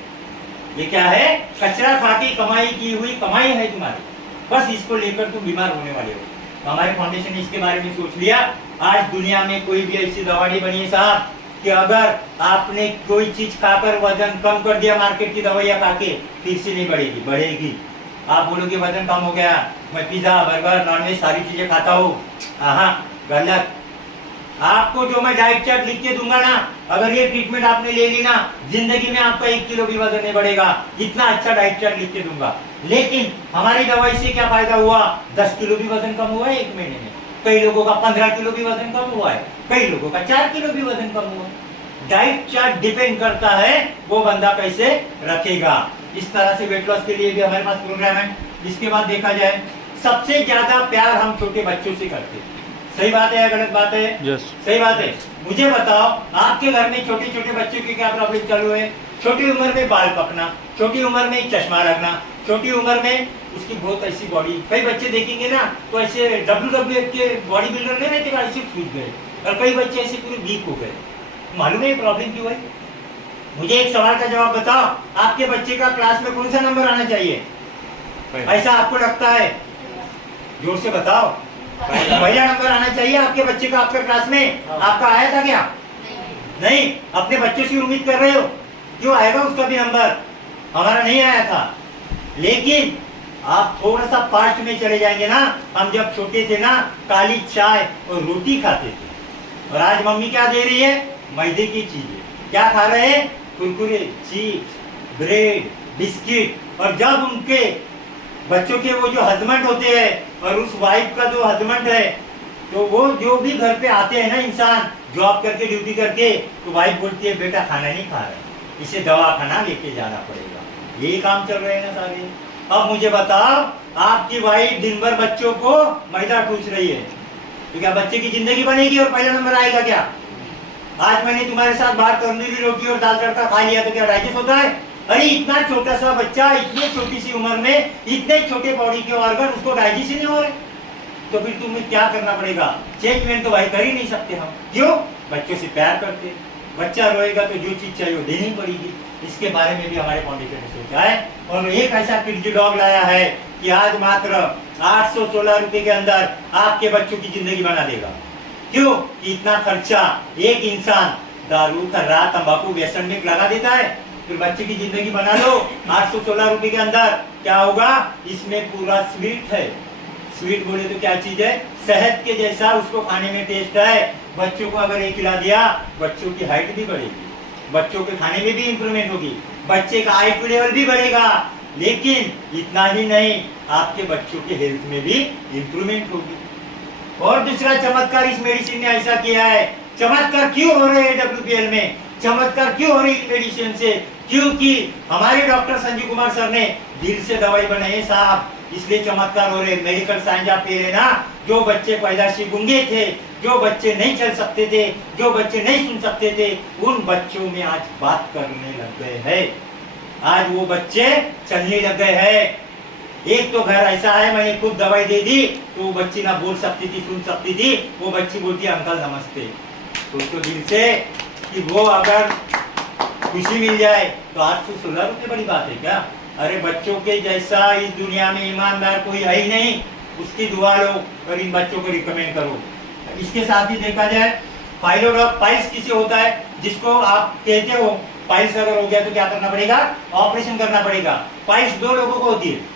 ये क्या है? कचरा खा के कमाई की हुई कमाई है तुम्हारी, बस इसको लेकर तुम बीमार होने वाले हो। तो हमारे फाउंडेशन ने इसके बारे में सोच लिया। आज दुनिया में कोई भी ऐसी दवा नहीं बनी है साहब कि अगर आपने कोई चीज खाकर वजन कम कर दिया, मार्केट की दवाइयाँ खा के, फिर से नहीं बढ़ेगी, बढ़ेगी। आप बोलोगे वजन कम हो गया, मैं पिज्जा बर्गर नॉनवेज सारी चीजें खाता हूँ, हाँ गलत। आपको जो मैं डाइट चार्ट लिख के दूंगा ना, अगर ये ट्रीटमेंट आपने ले ली ना, जिंदगी में आपका 1 किलो भी वजन नहीं बढ़ेगा, इतना अच्छा डाइट चार्ट लिख के दूंगा। लेकिन हमारी दवाई से क्या फायदा हुआ? 10 किलो भी वजन कम हुआ है 1 महीने में, कई लोगों का 15 किलो भी वजन कम हुआ है, कई लोगों का 4 किलो भी वजन कम हुआ है। डाइट चार्ट डिपेंड करता है वो बंदा कैसे रखेगा। इस तरह से वेट लॉस के लिए भी हमारे पास प्रोग्राम है। इसके बाद देखा जाए, सबसे ज्यादा प्यार हम छोटे बच्चों से करते हैं। सही बात है या गलत बात है? yes. सही बात है। मुझे बताओ, आपके घर में छोटे छोटे बच्चों की क्या प्रॉब्लम चालू है? छोटी उम्र में बाल पकना, छोटी उम्र में चश्मा लगना, छोटी उम्र में उसकी बहुत ऐसी बॉडी। कई बच्चे देखेंगे ना तो ऐसे WWF के बॉडी बिल्डर नहीं रहते, ऐसे सूझ गए, और कई बच्चे ऐसे पूरे वीक हो गए। मालूम है ये प्रॉब्लम क्यों है? मुझे एक सवाल का जवाब बताओ, आपके बच्चे का क्लास में कौन सा नंबर आना चाहिए? ऐसा आपको लगता है? जोर से बताओ। पहला नंबर आना चाहिए आपके बच्चे का आपके क्लास में। आपका आया था क्या? नहीं। अपने बच्चों से उम्मीद कर रहे हो क्यों आएगा उसका भी नंबर? हमारा नहीं आया था। लेकिन आप थोड़ा सा पास्ट में चले जाएंगे ना, हम जब छोटे थे ना, काली चाय और रोटी खाते थे, और आज मम्मी क्या दे रही है? मैदे की चीजें। क्या खा रहे हैं? Kurkure, chips, bread, biscuit. और जब उनके बच्चों के वो जो हस्बैंड होते हैं और उस वाइफ का जो हस्बैंड है, तो वो जो भी घर पे आते हैं ना इंसान जॉब करके ड्यूटी करके, तो वाइफ बोलती है बेटा खाना नहीं खा रहा, इसे दवा खाना लेके जाना पड़ेगा। यही काम चल रहे हैं ना सारे। अब मुझे बताओ, आपकी वाइफ दिन भर बच्चों को मैदा ठूस रही है, तो क्या बच्चे की जिंदगी बनेगी और पहला नंबर आएगा क्या? आज मैंने तुम्हारे साथ बाहर तंदूरी रोटी और दाल तड़का खा लिया तो क्या डाइजेस्ट होता है? अरे इतना छोटा सा बच्चा, इतनी छोटी सी उम्र में, इतने छोटे बॉडी के ऑर्गन, उसको डाइजेस्ट ही नहीं हो रहे, तो फिर तुम्हें क्या करना पड़ेगा? चेंजमेंट तो भाई कर ही नहीं सकते हम। क्यों? बच्चों से प्यार करते, बच्चा रोएगा तो जो चीज चाहिए वो देनी पड़ेगी। इसके बारे में भी हमारे फाउंडेशन ने सोचा है और एक ऐसा किड्जी डॉग लाया है कि आज मात्र 816 रुपए के अंदर आपके बच्चों की जिंदगी बना देगा। क्यों? इतना खर्चा एक इंसान दारू, खर्रा, तंबाकू, व्यसन में लगा देता है, फिर बच्चे की जिंदगी बना लो 816 रुपए के अंदर। क्या होगा? इसमें पूरा स्वीट है। स्वीट बोले तो क्या चीज है? शहद के जैसा उसको खाने में टेस्ट है। बच्चों को अगर ये खिला दिया, बच्चों की हाइट भी बढ़ेगी, बच्चों के खाने में भी इंप्रूवमेंट होगी, बच्चे का आईक्यू लेवल भी बढ़ेगा। लेकिन इतना ही नहीं, आपके बच्चों के हेल्थ में भी इंप्रूवमेंट होगी। और दूसरा चमत्कार इस मेडिसिन ने ऐसा किया है। चमत्कार क्यों हो रहे हैं WPL में? चमत्कार क्यों हो रही है मेडिसिन से? क्योंकि हमारे डॉक्टर संजीव कुमार सर ने दिल से दवाई बनाई साहब, इसलिए चमत्कार हो रहे। मेडिकल साइंस आप ले लेना, जो बच्चे पैदाशी गूंगे थे, जो बच्चे नहीं चल सकते थे, जो बच्चे नहीं सुन सकते थे, उन बच्चों में आज बात करने लग गए हैं। आज वो बच्चे चलने लग गए हैं। एक तो घर ऐसा है, मैंने खुद दवाई दे दी तो वो बच्ची ना बोल सकती थी, सुन सकती थी, वो बच्ची बोलती अंकल नमस्ते। तो दिल से कि वो अगर खुशी मिल जाए तो 816 रुपये बड़ी बात है क्या? अरे बच्चों के जैसा इस दुनिया में ईमानदार कोई है ही नहीं, उसकी दुआ लो और इन बच्चों को रिकमेंड करो। इसके साथ ही देखा जाए पाइल्स किसे होता है? जिसको आप कहते हो पाइल्स अगर हो गया तो क्या करना पड़ेगा? ऑपरेशन करना पड़ेगा। पाइल्स दो लोगों को होती है।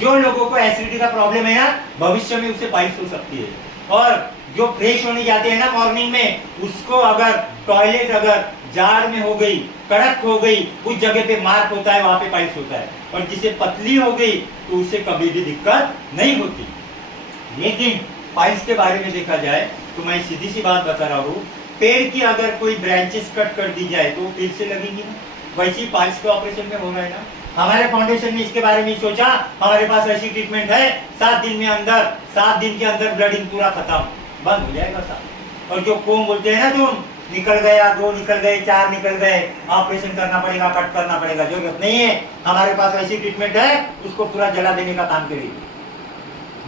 जो लोगों को एसिडिटी का प्रॉब्लम है ना, भविष्य में उससे पाइल्स हो सकती है। और जो फ्रेश होने जाते हैं ना मॉर्निंग में, उसको अगर टॉयलेट अगर जाड़ में हो गई, कड़क हो गई, उस जगह पे मार्क होता है, वहां पे पाइल्स होता है। और जिसे पतली हो गई तो उसे कभी भी दिक्कत नहीं होती। लेकिन पाइल्स के बारे में देखा जाए तो मैं सीधी सी बात बता रहा हूँ, पेड़ की अगर कोई ब्रांचेस कट कर दी जाए तो फिर से लगेंगी ना, वैसे ही पाइल्स के ऑपरेशन में हो रहा है ना। हमारे फाउंडेशन ने इसके बारे में सोचा, हमारे पास ऐसी ट्रीटमेंट है, 7 दिन के अंदर ब्लडिंग पूरा खत्म, बंद हो जाएगा साहब। और जो कोम बोलते हैं ना, तुम निकल गया, 2 निकल गए, 4 निकल गए, ऑपरेशन करना पड़ेगा, कट करना पड़ेगा, जरूरत नहीं है। हमारे पास ऐसी ट्रीटमेंट है, उसको पूरा जला देने का काम करेगी।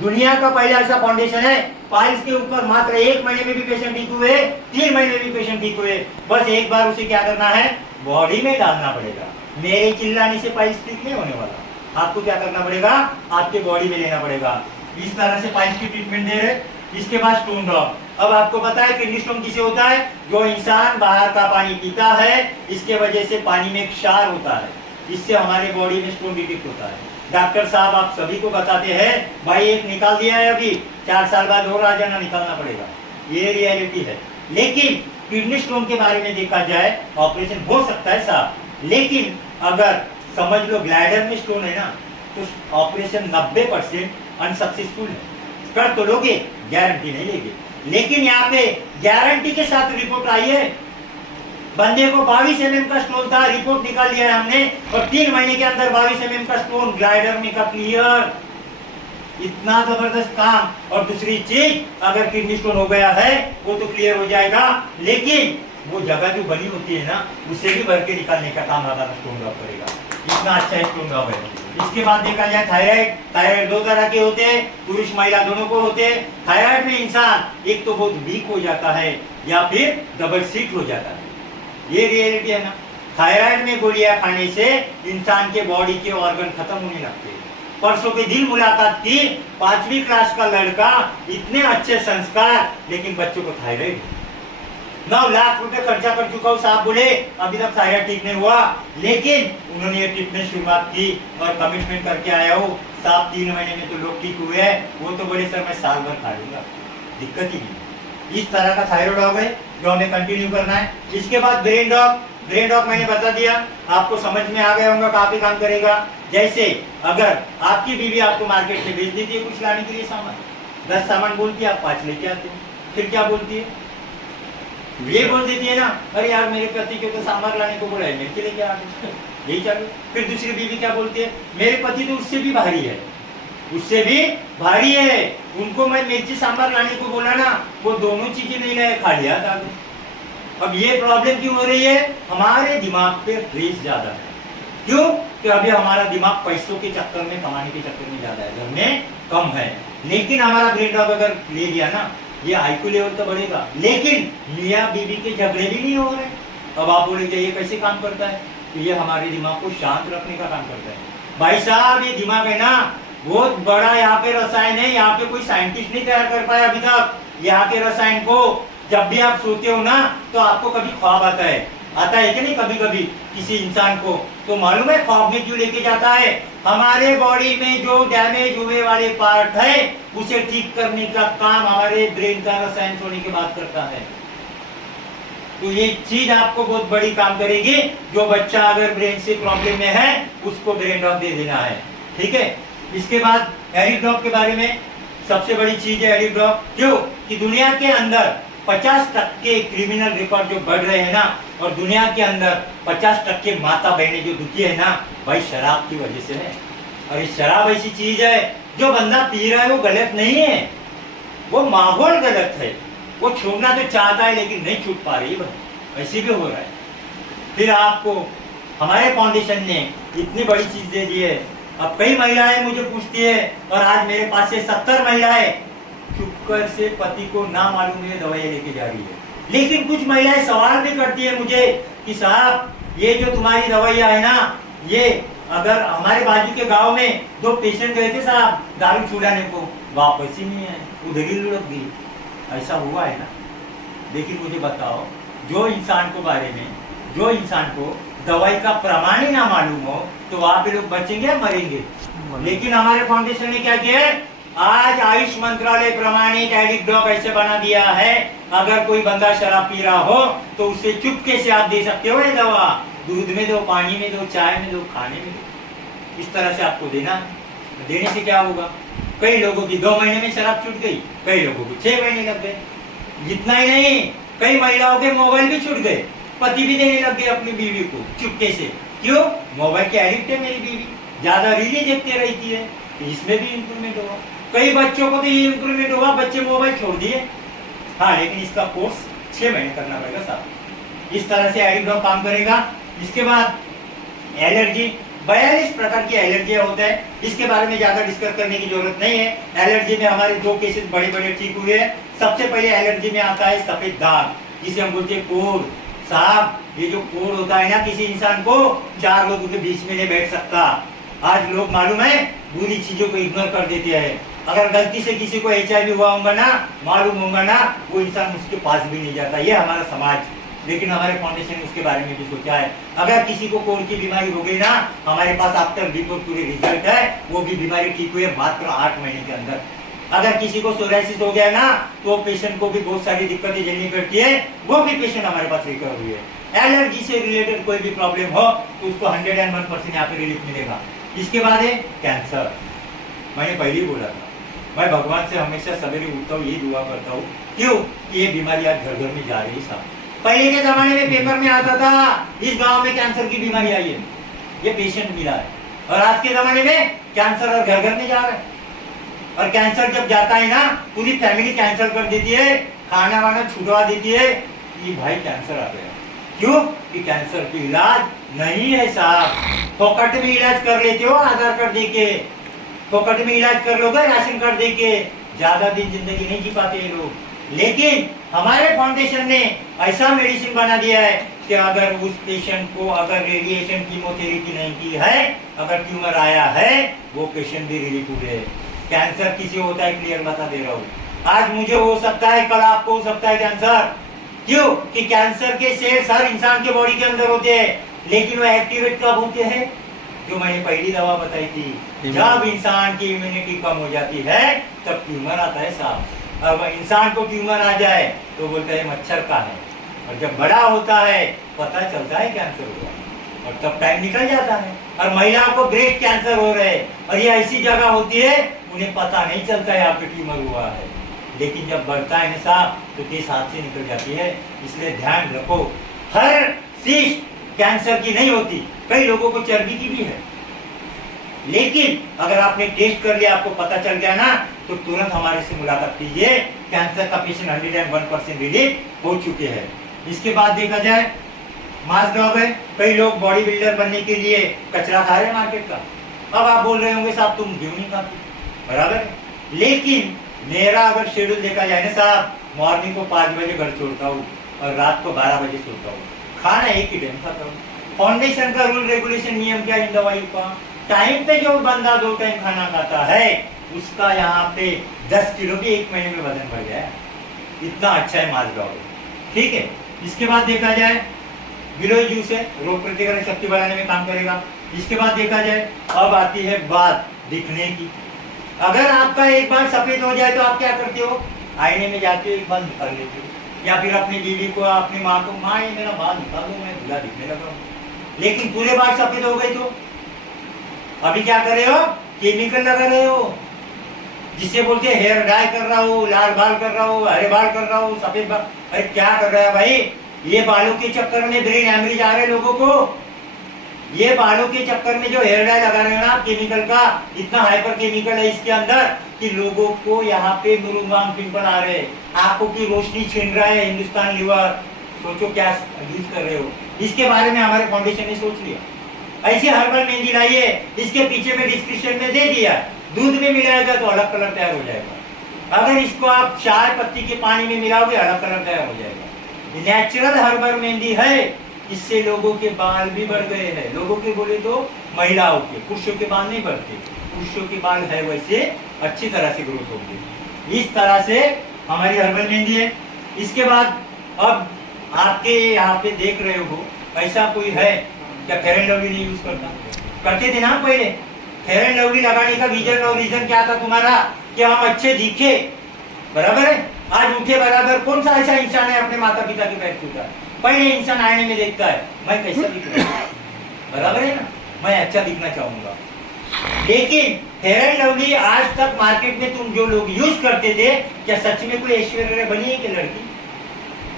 दुनिया का पहला ऐसा फाउंडेशन है, पाइल्स के ऊपर मात्र 1 महीने में भी पेशेंट ठीक हुए, 3 महीने में भी पेशेंट ठीक हुए। बस एक बार उसे क्या करना है? बॉडी में डालना पड़ेगा। मेरे चिल्लाने से पाइल्स ठीक नहीं होने वाला, आपको क्या करना पड़ेगा? आपके बॉडी में लेना पड़ेगा। इस तरह से पाइल्स की ट्रीटमेंट दे रहे। इसके बाद स्टोन ड्रॉप। अब आपको पता है किडनी स्टोन किसे होता है? जो इंसान बाहर का पानी पीता है, इसके वजह से पानी में क्षार होता है, इससे हमारे बॉडी में स्टोन डिटेक्ट होता है। डॉक्टर साहब आप सभी को बताते हैं, भाई एक निकाल दिया है, अभी 4 साल बाद और आ जाना, निकालना पड़ेगा, ये रियलिटी है। लेकिन किडनी स्टोन के बारे में देखा जाए, ऑपरेशन हो सकता है साहब, लेकिन अगर समझ लो ग्लैडर में स्टोन है ना, तो ऑपरेशन 90% अनसक्सेसफुल है। कर तो लोगे, गारंटी नहीं लेंगे। लेकिन यहाँ पे गारंटी के साथ रिपोर्ट आई है। बंदे को 22 mm का स्टोन था, रिपोर्ट निकाल लिया है हमने, और 3 महीने के अंदर 22 mm का स्टोन ग्लाइडर में का क्लियर। इतना जबरदस्त काम। और दूसरी चीज, अगर किडनी स्टोन हो गया है वो तो क्लियर हो जाएगा, लेकिन वो जगह जो बनी होती है ना, उसे भी भर के निकालने का काम हमारा स्टोन ड्रॉप करेगा। इतना अच्छा स्टोन ड्रॉप है। इसके बाद देखा जाए थायराइड 2 तरह के होते हैं, पुरुष महिला दोनों को होते हैं। थायराइड में इंसान एक तो बहुत वीक हो जाता है या फिर डबल सीट हो जाता है, ये रियलिटी है ना। थायराइड में गोलियां खाने से इंसान के बॉडी के ऑर्गन खत्म होने लगते हैं। परसों के दिन मुलाकात की, 5वीं क्लास का लड़का, इतने अच्छे संस्कार, लेकिन बच्चों को थायराइड 9 लाख रुपए खर्चा कर चुका हूँ साहब, बोले अभी तक थायराइड ठीक नहीं हुआ। लेकिन उन्होंने ये ट्रीटमेंट शुरुआत की और कमिटमेंट करके आया हूँ साहब, 3 महीने में तो लोग ठीक हुए हैं। वो तो बोले सर मैं साल भर खा लूंगा, दिक्कत ही नहीं। इस तरह का थायराइड डॉग है जो हमें कंटिन्यू करना है। इसके बाद ब्रेन डॉग मैंने बता दिया, आपको समझ में आ गया होगा, काफी काम करेगा। जैसे अगर आपकी बीवी आपको मार्केट से भेज देती है कुछ लाने के लिए सामान, 10 सामान बोलती है, आप 5 लेके आते हो, फिर क्या बोलती है? ये बोल देती है ना, अरे यार मेरे पति को तो सांभर लाने को बोला है, मिर्ची लेके आ गए, यही चालू। फिर दूसरी बीवी क्या बोलती है? मेरे पति तो उससे भी भारी है, उससे भी भारी है, उनको मैं मिर्ची सांभर लाने को बोला ना, वो दोनों चीजें नहीं लाए, खा लिया था। अब ये प्रॉब्लम क्यों हो रही है? हमारे दिमाग पे प्रेस ज्यादा है। क्यों? कि अभी हमारा दिमाग पैसों के चक्कर में, कमाने के चक्कर में ज्यादा है, घर में कम है। लेकिन हमारा ब्रेन डॉग अगर ले लिया ना, ये आईक्यू लेवल तो बढ़ेगा, लेकिन मियाँ बीवी के झगड़े भी नहीं हो रहे। अब आप बोलेंगे ये कैसे काम करता है? तो ये हमारे दिमाग को शांत रखने का काम करता है। भाई साहब, ये दिमाग है ना, बहुत बड़ा यहाँ पे रसायन है, यहाँ पे कोई साइंटिस्ट नहीं तैयार कर पाया अभी तक। यहाँ के रसायन को जब भी आप सोते हो ना, तो आपको कभी ख्वाब आता है कि नहीं, कभी कभी किसी इंसान को, तो मालूम है ख्वाब में क्यों लेके जाता है? हमारे बॉडी में जो डैमेज हुए वाले पार्ट है उसे ठीक करने का काम हमारे ब्रेन का रसायन होने के बाद करता है। तो ये चीज आपको बहुत बड़ी काम करेगी। जो बच्चा अगर ब्रेन से प्रॉब्लम में है उसको ब्रेन डॉग दे देना है, ठीक है। इसके बाद एरिक डॉग के बारे में सबसे बड़ी चीज है एरिक डॉग। क्यों कि दुनिया के अंदर 50% क्रिमिनल रिकॉर्ड जो बढ़ रहे हैं ना, और दुनिया के अंदर 50% माता बहनें जो दुखी है ना, भाई शराब की वजह से है। और ये शराब ऐसी चीज है, जो बंदा पी रहा है वो गलत नहीं है, वो माहौल गलत है। वो छोड़ना तो चाहता है लेकिन नहीं छूट पा रही, ऐसे भी हो रहा है। फिर आपको हमारे फाउंडेशन ने इतनी बड़ी चीज दे दी है। अब कई महिलाएं मुझे पूछती है, और आज मेरे पास से 70 महिलाएं चुपकर से पति को ना मालूम ये दवाई लेके जा रही है। लेकिन कुछ महिलाएं सवाल भी करती है मुझे कि साहब, ये जो तुम्हारी दवाइयां है ना, ये अगर हमारे बाजू के गांव में 2 पेशेंट गए थे साहब दारू छुड़ाने को, वापस ही नहीं आए, उधर ही लुढ़क गई। ऐसा हुआ है ना? लेकिन मुझे बताओ, जो इंसान को बारे में, जो इंसान को दवाई का प्रमाण ही ना मालूम हो, तो वहां पे लोग बचेंगे या मरेंगे? लेकिन हमारे फाउंडेशन ने क्या किया है, आज आयुष मंत्रालय प्रमाणित एरिक डॉग ऐसे बना दिया है, अगर कोई बंदा शराब पी रहा हो तो उसे चुपके से आप दे सकते हो ये दवा। दूध में दो, पानी में दो, चाय में दो, खाने में दो, इस तरह से आपको देना। देने से क्या होगा? कई लोगों की 2 महीने में शराब छूट गई, कई लोगों को 6 महीने लग गए। जितना ही नहीं, कई महिलाओं के मोबाइल भी छूट गए, पति भी देने लग गए अपनी बीवी को चुपके से। क्यों? मोबाइल के एडिक्ट है मेरी बीवी, ज्यादा रीलें देखते रहती है, इसमें भी इंप्रूवमेंट होगा। कई बच्चों को तो ये इंप्रूवमेंट होगा, बच्चे मोबाइल छोड़ दिए। हाँ, लेकिन इसका कोर्स 6 महीने करना पड़ेगा साहब। इस तरह से एरिक डॉग काम करेगा। इसके बाद एलर्जी, 42 प्रकार की एलर्जियां होता है, इसके बारे में ज्यादा डिस्कस करने की जरूरत नहीं है। एलर्जी में हमारे 2 केसेस बड़े बड़े ठीक हुए हैं। सबसे पहले एलर्जी में आता है सफेद दाग, जिसे हम बोलते हैं कोढ़। साहब, ये जो कोढ़ होता है ना, किसी इंसान को 4 लोगों के बीच में नहीं बैठ सकता। आज लोग मालूम है बुरी चीजों को इग्नोर कर देते हैं। अगर गलती से किसी को HIV हुआ होगा ना, मालूम होगा ना, वो इंसान उसके पास भी नहीं जाता। ये हमारा समाज, लेकिन हमारे फाउंडेशन ने उसके बारे में भी सोचा है। अगर किसी को कोढ़ की बीमारी हो गई ना, हमारे पास आफ्टर रिपोर्ट पूरे रिजल्ट है, वो भी बीमारी ठीक हुई है मात्र 8 महीने के अंदर। अगर किसी को सोराइसिस हो गया ना, तो पेशेंट को भी बहुत सारी दिक्कतें झेलनी पड़ती है, वो भी पेशेंट हमारे पास रिकवर हुई है। एलर्जी से रिलेटेड कोई भी प्रॉब्लम हो तो उसको 101% यहाँ पे रिलीफ मिलेगा। इसके बाद है कैंसर। मैंने पहले ही बोला था, मैं भगवान से हमेशा सवेरे उठता हूँ, ये दुआ करता हूँ। क्यों? ये बीमारी आज घर घर में जा रही है साहब। पहले के जमाने में पेपर में आता था इस गांव में कैंसर की बीमारी आई है, ये पेशेंट मिला है। और आज के जमाने में कैंसर और घर घर में जा रहा है। और कैंसर जब जाता है ना, पूरी फैमिली कैंसर कर देती है, खाना वाना छुड़वा देती है कि भाई कैंसर आ गया। क्यों? कि कैंसर की इलाज नहीं है साहब। फोकट में इलाज कर लेते हो, आधार कार्ड देके फोकट में इलाज कर लोगे, राशन कार्ड देके, ज्यादा दिन जिंदगी नहीं जी पाते ये लोग। लेकिन हमारे फाउंडेशन ने ऐसा मेडिसिन बना दिया है कि अगर उस पेशेंट को अगर रेडिएशन कीमोथेरेपी नहीं की है, अगर ट्यूमर आया है, वो पेशेंट भी रिलीफ हुए। कैंसर किसी होता है क्लियर बता दे रहा हूँ। आज मुझे हो सकता है, कल आपको हो सकता है कैंसर। क्यों? कि कैंसर के सेल्स हर इंसान के बॉडी के अंदर होते हैं, लेकिन वो एक्टिवेट कब होते हैं? जो मैंने पहली दवा बताई थी, जब इंसान की इम्यूनिटी कम हो जाती है तब ट्यूमर आता है साहब। अब इंसान को ट्यूमर आ जाए तो बोलता है मच्छर का है, और जब बड़ा होता है पता चलता है कैंसर हुआ, और तब टाइम निकल जाता है। और महिलाओं को ब्रेस्ट कैंसर हो रहे हैं, और ये ऐसी जगह होती है उन्हें पता नहीं चलता है आपको ट्यूमर हुआ है, लेकिन जब बढ़ता है ना साहब तो केस हाथ से निकल जाती है। इसलिए ध्यान रखो, हर सिस्ट कैंसर की नहीं होती, कई लोगों को चर्बी की भी है। लेकिन अगर आपने टेस्ट कर लिया, आपको पता चल गया ना, तो तुरंत हमारे से मुलाकात कीजिए। कैंसर का पेशेंट 101% रिलीफ हो चुके हैं। इसके बाद देखा जाए मास डॉग है। कई लोग बॉडी बिल्डर बनने के लिए कचरा खा रहे हैं मार्केट का। अब आप बोल रहे होंगे साहब तुम क्यों नहीं खाते, बराबर। लेकिन मेरा अगर शेड्यूल देखा जाए ना साहब, मॉर्निंग को 5 बजे घर छोड़ता हूँ और रात को 12 बजे सोता हूँ। खाना एक ही टाइम खाता हूँ, फाउंडेशन का रूल रेगुलेशन नियम क्या इन दवाइयों का, टाइम पे जो बंदा 2 टाइम खाना खाता है उसका यहाँ पे 10 किलो भी 1 महीने में वजन बढ़ गया। इतना अच्छा है माजगाव, ठीक है। इसके बाद देखा जाए गिलोय जूस है, रोग प्रतिकारक शक्ति बढ़ाने में काम करेगा। इसके बाद देखा जाए, अब आती है बात दिखने की। अगर आपका एक बार सफेद हो जाए तो आप क्या करते हो, आईने में जाते हो, एक बार निकाल लेते हो, या फिर अपनी बीवी को, अपनी माँ को, माँ ये मेरा बाल निकाल दो, मैं धुला दिखने लगा हूँ। लेकिन पूरे बाल सफेद हो गए तो अभी क्या कर रहे हो, केमिकल लगा रहे हो, जिसे बोलते हैं हेयर डाई कर रहा हो, लाल बाल कर रहा हो, हरे बाल कर रहा हो, सफेद बाल। अरे क्या कर रहा है भाई, ये बालों के चक्कर में ब्रेन हैमरेज आ रहे लोगों को। ये बालों के चक्कर में जो हेयर डाई लगा रहे हैं ना केमिकल का, इतना हाइपर केमिकल है इसके अंदर कि लोगों को यहाँ पे मुरुंगाम पिंपल आ रहे हैं, आंखों की रोशनी छीन रहा है हिंदुस्तान लीवर। सोचो क्या यूज कर रहे हो। इसके बारे में हमारे फाउंडेशन ने सोच लिया, ऐसी हर्बल मेहंदी लाई है, इसके पीछे में डिस्क्रिप्शन में दे दिया, दूध में मिलाएगा तो अलग कलर तैयार हो जाएगा, अगर इसको आप चाय पत्ती के पानी में मिलाओगे अलग कलर तैयार हो जाएगा। नेचुरल हर्बल मेहंदी है, इससे लोगों के बाल भी बढ़ गए हैं। लोगों के बोले तो महिलाओं के, पुरुषों के बाल नहीं बढ़ते, पुरुषों के बाल है वैसे अच्छी तरह से ग्रोथ होगी। इस तरह से हमारी हर्बल मेहंदी है। इसके बाद अब आपके यहाँ पे देख रहे हो, ऐसा कोई है क्या फेयर एंड लवली नहीं यूज करता? करते थे ना पहले। फेयर एंड लवली लगाने का रीजन और रीजन क्या था तुम्हारा, कि हम अच्छे दिखे, बराबर है। आज उठे बराबर, कौन सा ऐसा इंसान है अपने माता पिता के पैर छूता है? पहले इंसान आईने में देखता है मैं कैसा दिख रहा हूँ, बराबर है ना, मैं अच्छा दिखना चाहूंगा। लेकिन फेयर एंड लवली आज तक मार्केट में तुम जो लोग यूज करते थे, क्या सच में कोई ऐश्वर्या बनी है कि लड़की?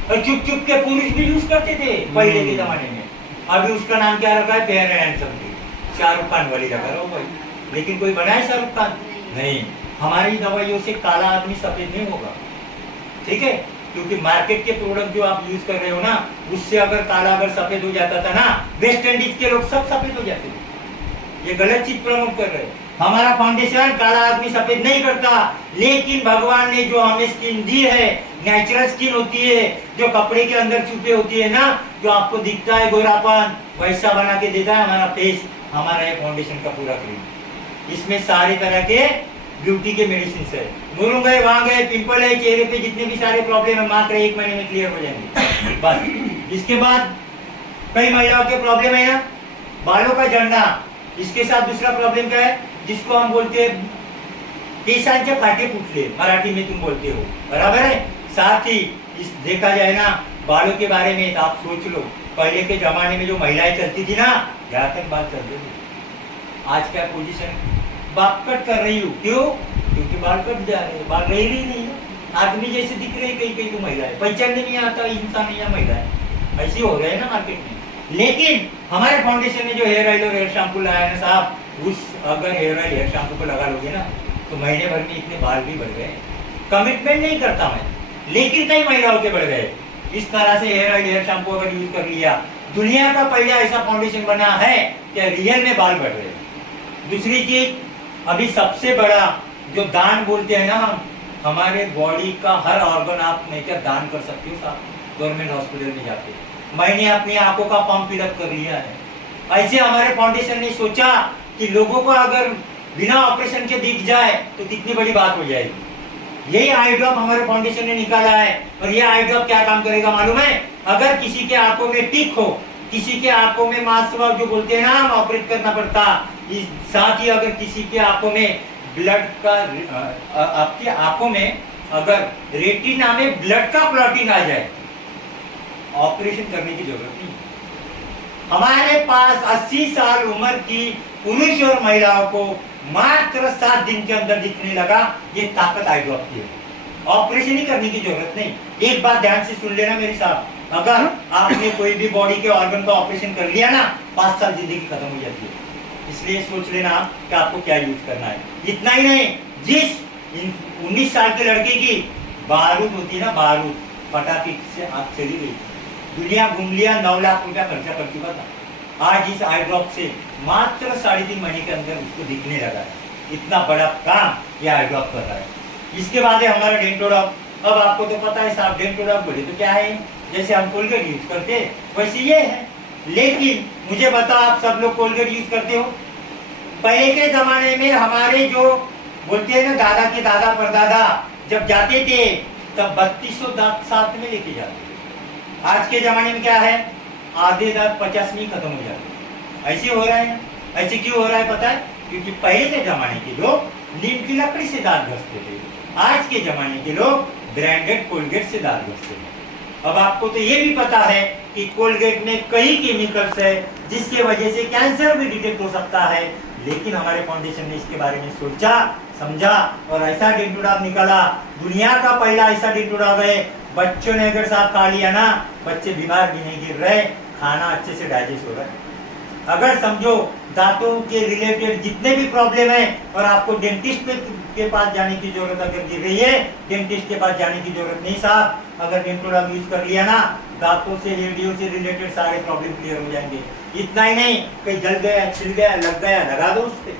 और चुप चुप के पुरुष भी यूज करते थे पहले के जमाने में। अभी उसका नाम क्या रखा है, fair and handsome, Shahrukh Khan वाली लगा रहा हो भाई। लेकिन कोई बना है शाहरुख खान? नहीं। हमारी दवाइयों से काला आदमी सफेद नहीं होगा, ठीक है, क्योंकि मार्केट के प्रोडक्ट जो आप यूज कर रहे हो ना, उससे अगर काला अगर सफेद हो जाता था ना, वेस्ट इंडीज के लोग सब सफेद हो जाते थे। ये गलत चीज प्रमोट कर रहे हैं। हमारा फाउंडेशन काला आदमी सफेद नहीं करता, लेकिन भगवान ने जो हमें स्किन दी है, नेचुरल स्किन होती है, जो कपड़े के अंदर छुपे होती है ना, जो आपको दिखता है गोरापन, वैसा बना के देता है हमारा फेस, हमारा ये फाउंडेशन का पूरा क्रीम। इसमें सारे तरह के ब्यूटी के मेडिसिन है, मुरुंग है, वांग है, पिंपल है, चेहरे पे जितने भी सारे प्रॉब्लम है मात्र 1 महीने में क्लियर हो जाएंगे बस। इसके बाद कई महिलाओं के प्रॉब्लम है ना, बालों का झड़ना। इसके साथ दूसरा प्रॉब्लम क्या है, जिसको हम बोलते हैं केसांचे फाटे फुटले, मराठी में तुम बोलते हो, बराबर है। साथ ही इस देखा जाए ना बालों के बारे में, तो आप सोच लो पहले के जमाने में जो महिलाएं चलती थी ना, जहाँ तक बाल चलते थे, आज क्या पोजीशन, बाप कट कर रही हूँ, क्यों? क्योंकि बाल कट जा रहे हैं, बाल रह ही नहीं है, आदमी जैसे दिख रहे, कई कई तो महिलाएं पहचानने नहीं आता इंसान या महिला है, ऐसे हो रहे हैं ना मार्केट में। लेकिन हमारे फाउंडेशन ने जो हेयर ऑयल और हेयर शैम्पू लाया है ना साहब, उस अगर हेयर ऑयल हेयर शैम्पू को लगा लोगे ना, तो महीने भर में इतने बाल भी बढ़ गए। कमिटमेंट नहीं करता मैं, लेकिन कई महिलाओं के बढ़ गए। इस तरह से हेयर ऑयल हेयर शैम्पू अगर यूज कर लिया, दुनिया का पहला ऐसा फाउंडेशन बना है कि रियल में बाल बढ़ रहे हैं। दूसरी चीज, अभी सबसे बड़ा जो दान बोलते हैं ना हम, हमारे बॉडी का हर ऑर्गन आप नहीं क्या दान कर सकते हो साहब, गवर्नमेंट हॉस्पिटल में जाके। मैंने अपनी आंखों का फॉर्म फिलअप कर लिया है। ऐसे हमारे फाउंडेशन ने सोचा कि लोगों को अगर बिना ऑपरेशन के दिख जाए तो कितनी बड़ी बात हो जाएगी। यही आई ड्रॉप हमारे फाउंडेशन ने निकाला है। और ये आई ड्रॉप क्या काम करेगा मालूम है? अगर किसी के आंखों में टिक हो, किसी के आंखों में मांसवाग जो बोलते हैं ना, हम ऑपरेट करना पड़ता, साथ ही अगर किसी के आंखों में ब्लड का, आपकी आंखों में अगर रेटिना में ब्लड का क्लॉटिंग आ जाए, ऑपरेशन करने की जरूरत नहीं। हमारे पास 80 साल उम्र की पुरुष और महिलाओं को मात्र 7 दिन के अंदर दिखने लगा। ये ताकत आई ड्रॉप की है, ऑपरेशन ही करने की जरूरत नहीं। एक बात ध्यान से सुन लेना मेरे साहब, अगर आपने कोई भी बॉडी के ऑर्गन का ऑपरेशन कर लिया ना, 5 साल जिंदगी खत्म हो जाती है। इसलिए सोच लेना कि आपको क्या यूज करना है। इतना ही नहीं, जिस 19 साल के लड़के की बारूद होती है ना, बारूद पटाखे से आग चली गई, दुनिया घूम लिया, 9 लाख रुपया खर्चा कर चुका था। आज इस आई ड्रॉप से मात्र 3.5 महीने के अंदर उसको दिखने लगा है। इतना बड़ा काम ये आई ड्रॉप कर रहा है। इसके बाद है हमारा डेंटोडॉप। अब आपको तो पता है साहब, डेंटोडॉप बोले तो क्या है, जैसे हम कोलगेट यूज करते वैसे ये है। लेकिन मुझे बताओ, आप सब लोग कोलगेट यूज करते हो? पहले के जमाने में हमारे जो बोलते हैं ना, दादा के दादा परदादा जब जाते थे तब 3200 दांत साथ में लेके जाते थे। आज के जमाने में क्या है, आधे दांत 50 में ही खत्म हो जाते। ऐसे हो रहा है। ऐसे क्यों हो रहा है पता है? क्योंकि पहले के जमाने के लोग नीम की लकड़ी से दांत घसते थे, आज के जमाने के लोग ब्रांडेड कोलगेट से दांत घसते हैं। अब आपको तो ये भी पता है कि कोलगेट में कई केमिकल्स है जिसके वजह से कैंसर भी डिटेक्ट हो सकता है, लेकिन हमारे फाउंडेशन ने इसके बारे में सोचा, समझा और ऐसा डेंटोडॉग निकाला। दुनिया का पहला ऐसा डेंटोडॉग है, बच्चों ने अगर साथ खा लिया ना, बच्चे बीमार भी नहीं गिर रहे, खाना अच्छे से डाइजेस्ट हो रहा है। अगर समझो दांतों के रिलेटेड जितने भी प्रॉब्लम है और आपको डेंटिस्ट के पास जाने की जरूरत अगर गिर रही है, डेंटिस्ट के पास जाने की जरूरत नहीं साहब। अगर डेंटोडॉग यूज कर लिया ना, दांतों से रेडियो से रिलेटेड सारे प्रॉब्लम क्लियर हो जाएंगे। इतना ही नहीं, कहीं जल गया, छिल गया, लग गया, लगा दो उस पे।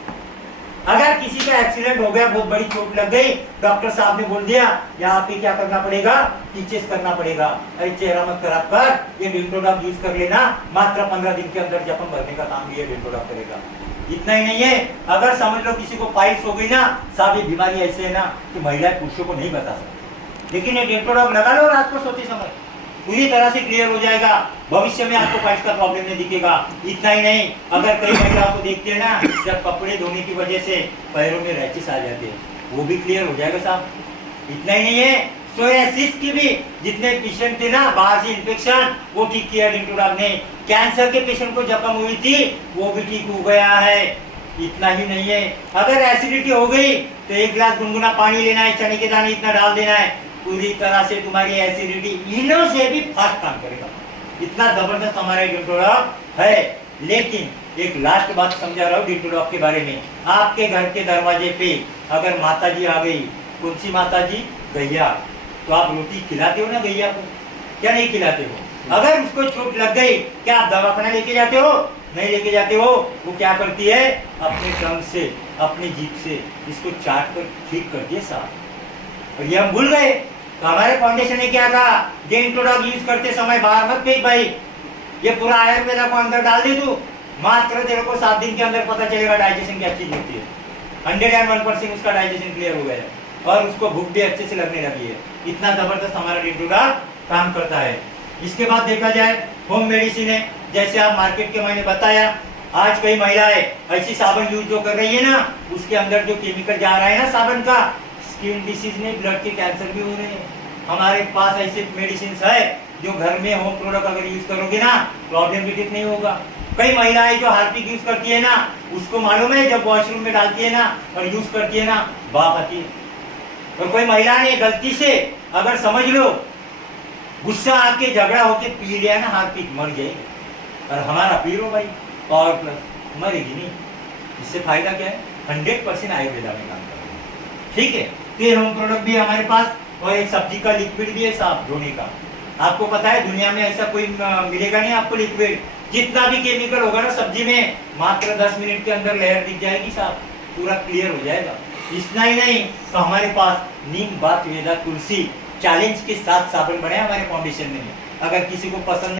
अगर किसी का एक्सीडेंट हो गया, बहुत बड़ी चोट लग गई, डॉक्टर साहब ने बोल दिया यहाँ पे क्या करना पड़ेगा, टीचेस करना पड़ेगा। अरे चेहरा मत खराब कर, ये डेंटोडॉग यूज कर लेना, मात्र 15 दिन के अंदर जख्म भरने का काम भी ये डेंटोडॉग करेगा। इतना ही नहीं है, अगर समझ लो किसी को पाइल्स हो गई ना साहब, ये बीमारी ऐसे है ना कि महिलाएं पुरुषों को नहीं बता सकती, लेकिन ये डेंटोडॉग लगा लो रात को सोते समय, पूरी तरह से क्लियर हो जाएगा। भविष्य में आपको पाइल्स का प्रॉब्लम नहीं दिखेगा। इतना ही नहीं, अगर कई महिलाओं को देखते हैं ना, जब कपड़े धोने की वजह से पैरों में रैचेस आ जाते हैं, वो भी क्लियर हो जाएगा साहब। इतना ही नहीं है, सोरियासिस की भी जितने पेशेंट थे ना, बाहर से इन्फेक्शन, वो ठीक किया डेंटोडॉग ने। कैंसर के पेशेंट को जख्म हुई थी, वो भी ठीक हो गया है। इतना ही नहीं है, अगर एसिडिटी हो गई तो 1 गिलास गुनगुना पानी लेना है, चने के दाने इतना डाल देना है, पूरी तरह से तुम्हारी एसिडिटी इनो से भी फास्ट काम करेगा। इतना जबरदस्त हमारा डेंटोडॉग है। लेकिन एक लास्ट बात समझा रहा हूँ डेंटोडॉग के बारे में। आपके घर के दरवाजे पे अगर माता जी आ गई, कौन सी माता जी? गैया, तो आप रोटी खिलाते हो ना गैया को, क्या नहीं खिलाते हो? अगर उसको चोट लग गई, क्या आप दवाखाना लेके जाते हो? नहीं लेके जाते हो। वो क्या करती है, अपने टंग से, अपनी जीभ से इसको चाट कर ठीक करती है साफ। और ये हम भूल गए। तो हमारे फाउंडेशन ने क्या कहा, डेंटोडॉग यूज करते समय बाहर मत फेंक भाई, ये पूरा आयुर्वेदा को अंदर डाल दे तू, मात्र तेरे को 7 दिन के अंदर पता चलेगा डाइजेशन क्या चीज होती है। 101% उसका डाइजेशन क्लियर हो गया है और उसको भूख भी अच्छे से लगने लगी है। इतना जबरदस्त हमारा डेंटोडॉग काम करता है। इसके बाद देखा जाए होम मेडिसिन है, जैसे आप मार्केट के मैंने बताया, आज कई महिलाएं ऐसी साबुन यूज जो कर रही है ना, उसके अंदर जो केमिकल जा रहा है ना साबुन का, स्किन डिसीज में ब्लड के कैंसर भी हो रहे हैं। हमारे पास ऐसे मेडिसिन है जो घर में होम प्रोडक्ट अगर यूज करोगे ना, प्रॉब्लम भी ठीक नहीं होगा। कई महिलाएं जो हार्पिक यूज करती है ना, उसको मालूम है जब वॉशरूम में डालती है ना और यूज करती है ना, बाप आती है। और कोई महिला ने गलती से अगर समझ लो गुस्सा आके झगड़ा होके पी लिया ना हार्पिक, मर जाएगी। और हमारा पी लो भाई पावर प्लस, मरेगी नहीं। इससे फायदा क्या है, 100% आयुर्वेदा में काम करेगा। ठीक है, तो ये होम प्रोडक्ट भी है हमारे पास, और एक सब्जी का लिक्विड भी है साफ धोने का। आपको पता है दुनिया में ऐसा कोई मिलेगा नहीं आपको लिक्विड, जितना भी केमिकल होगा ना सब्जी में, मात्र 10 मिनट के अंदर लेयर दिख जाएगी साफ, पूरा क्लियर हो जाएगा। इतना ही नहीं, तो हमारे पास नीम बात वेदा तुलसी चैलेंज के साथ साबुन बने हमारे फाउंडेशन में। अगर किसी को पसंद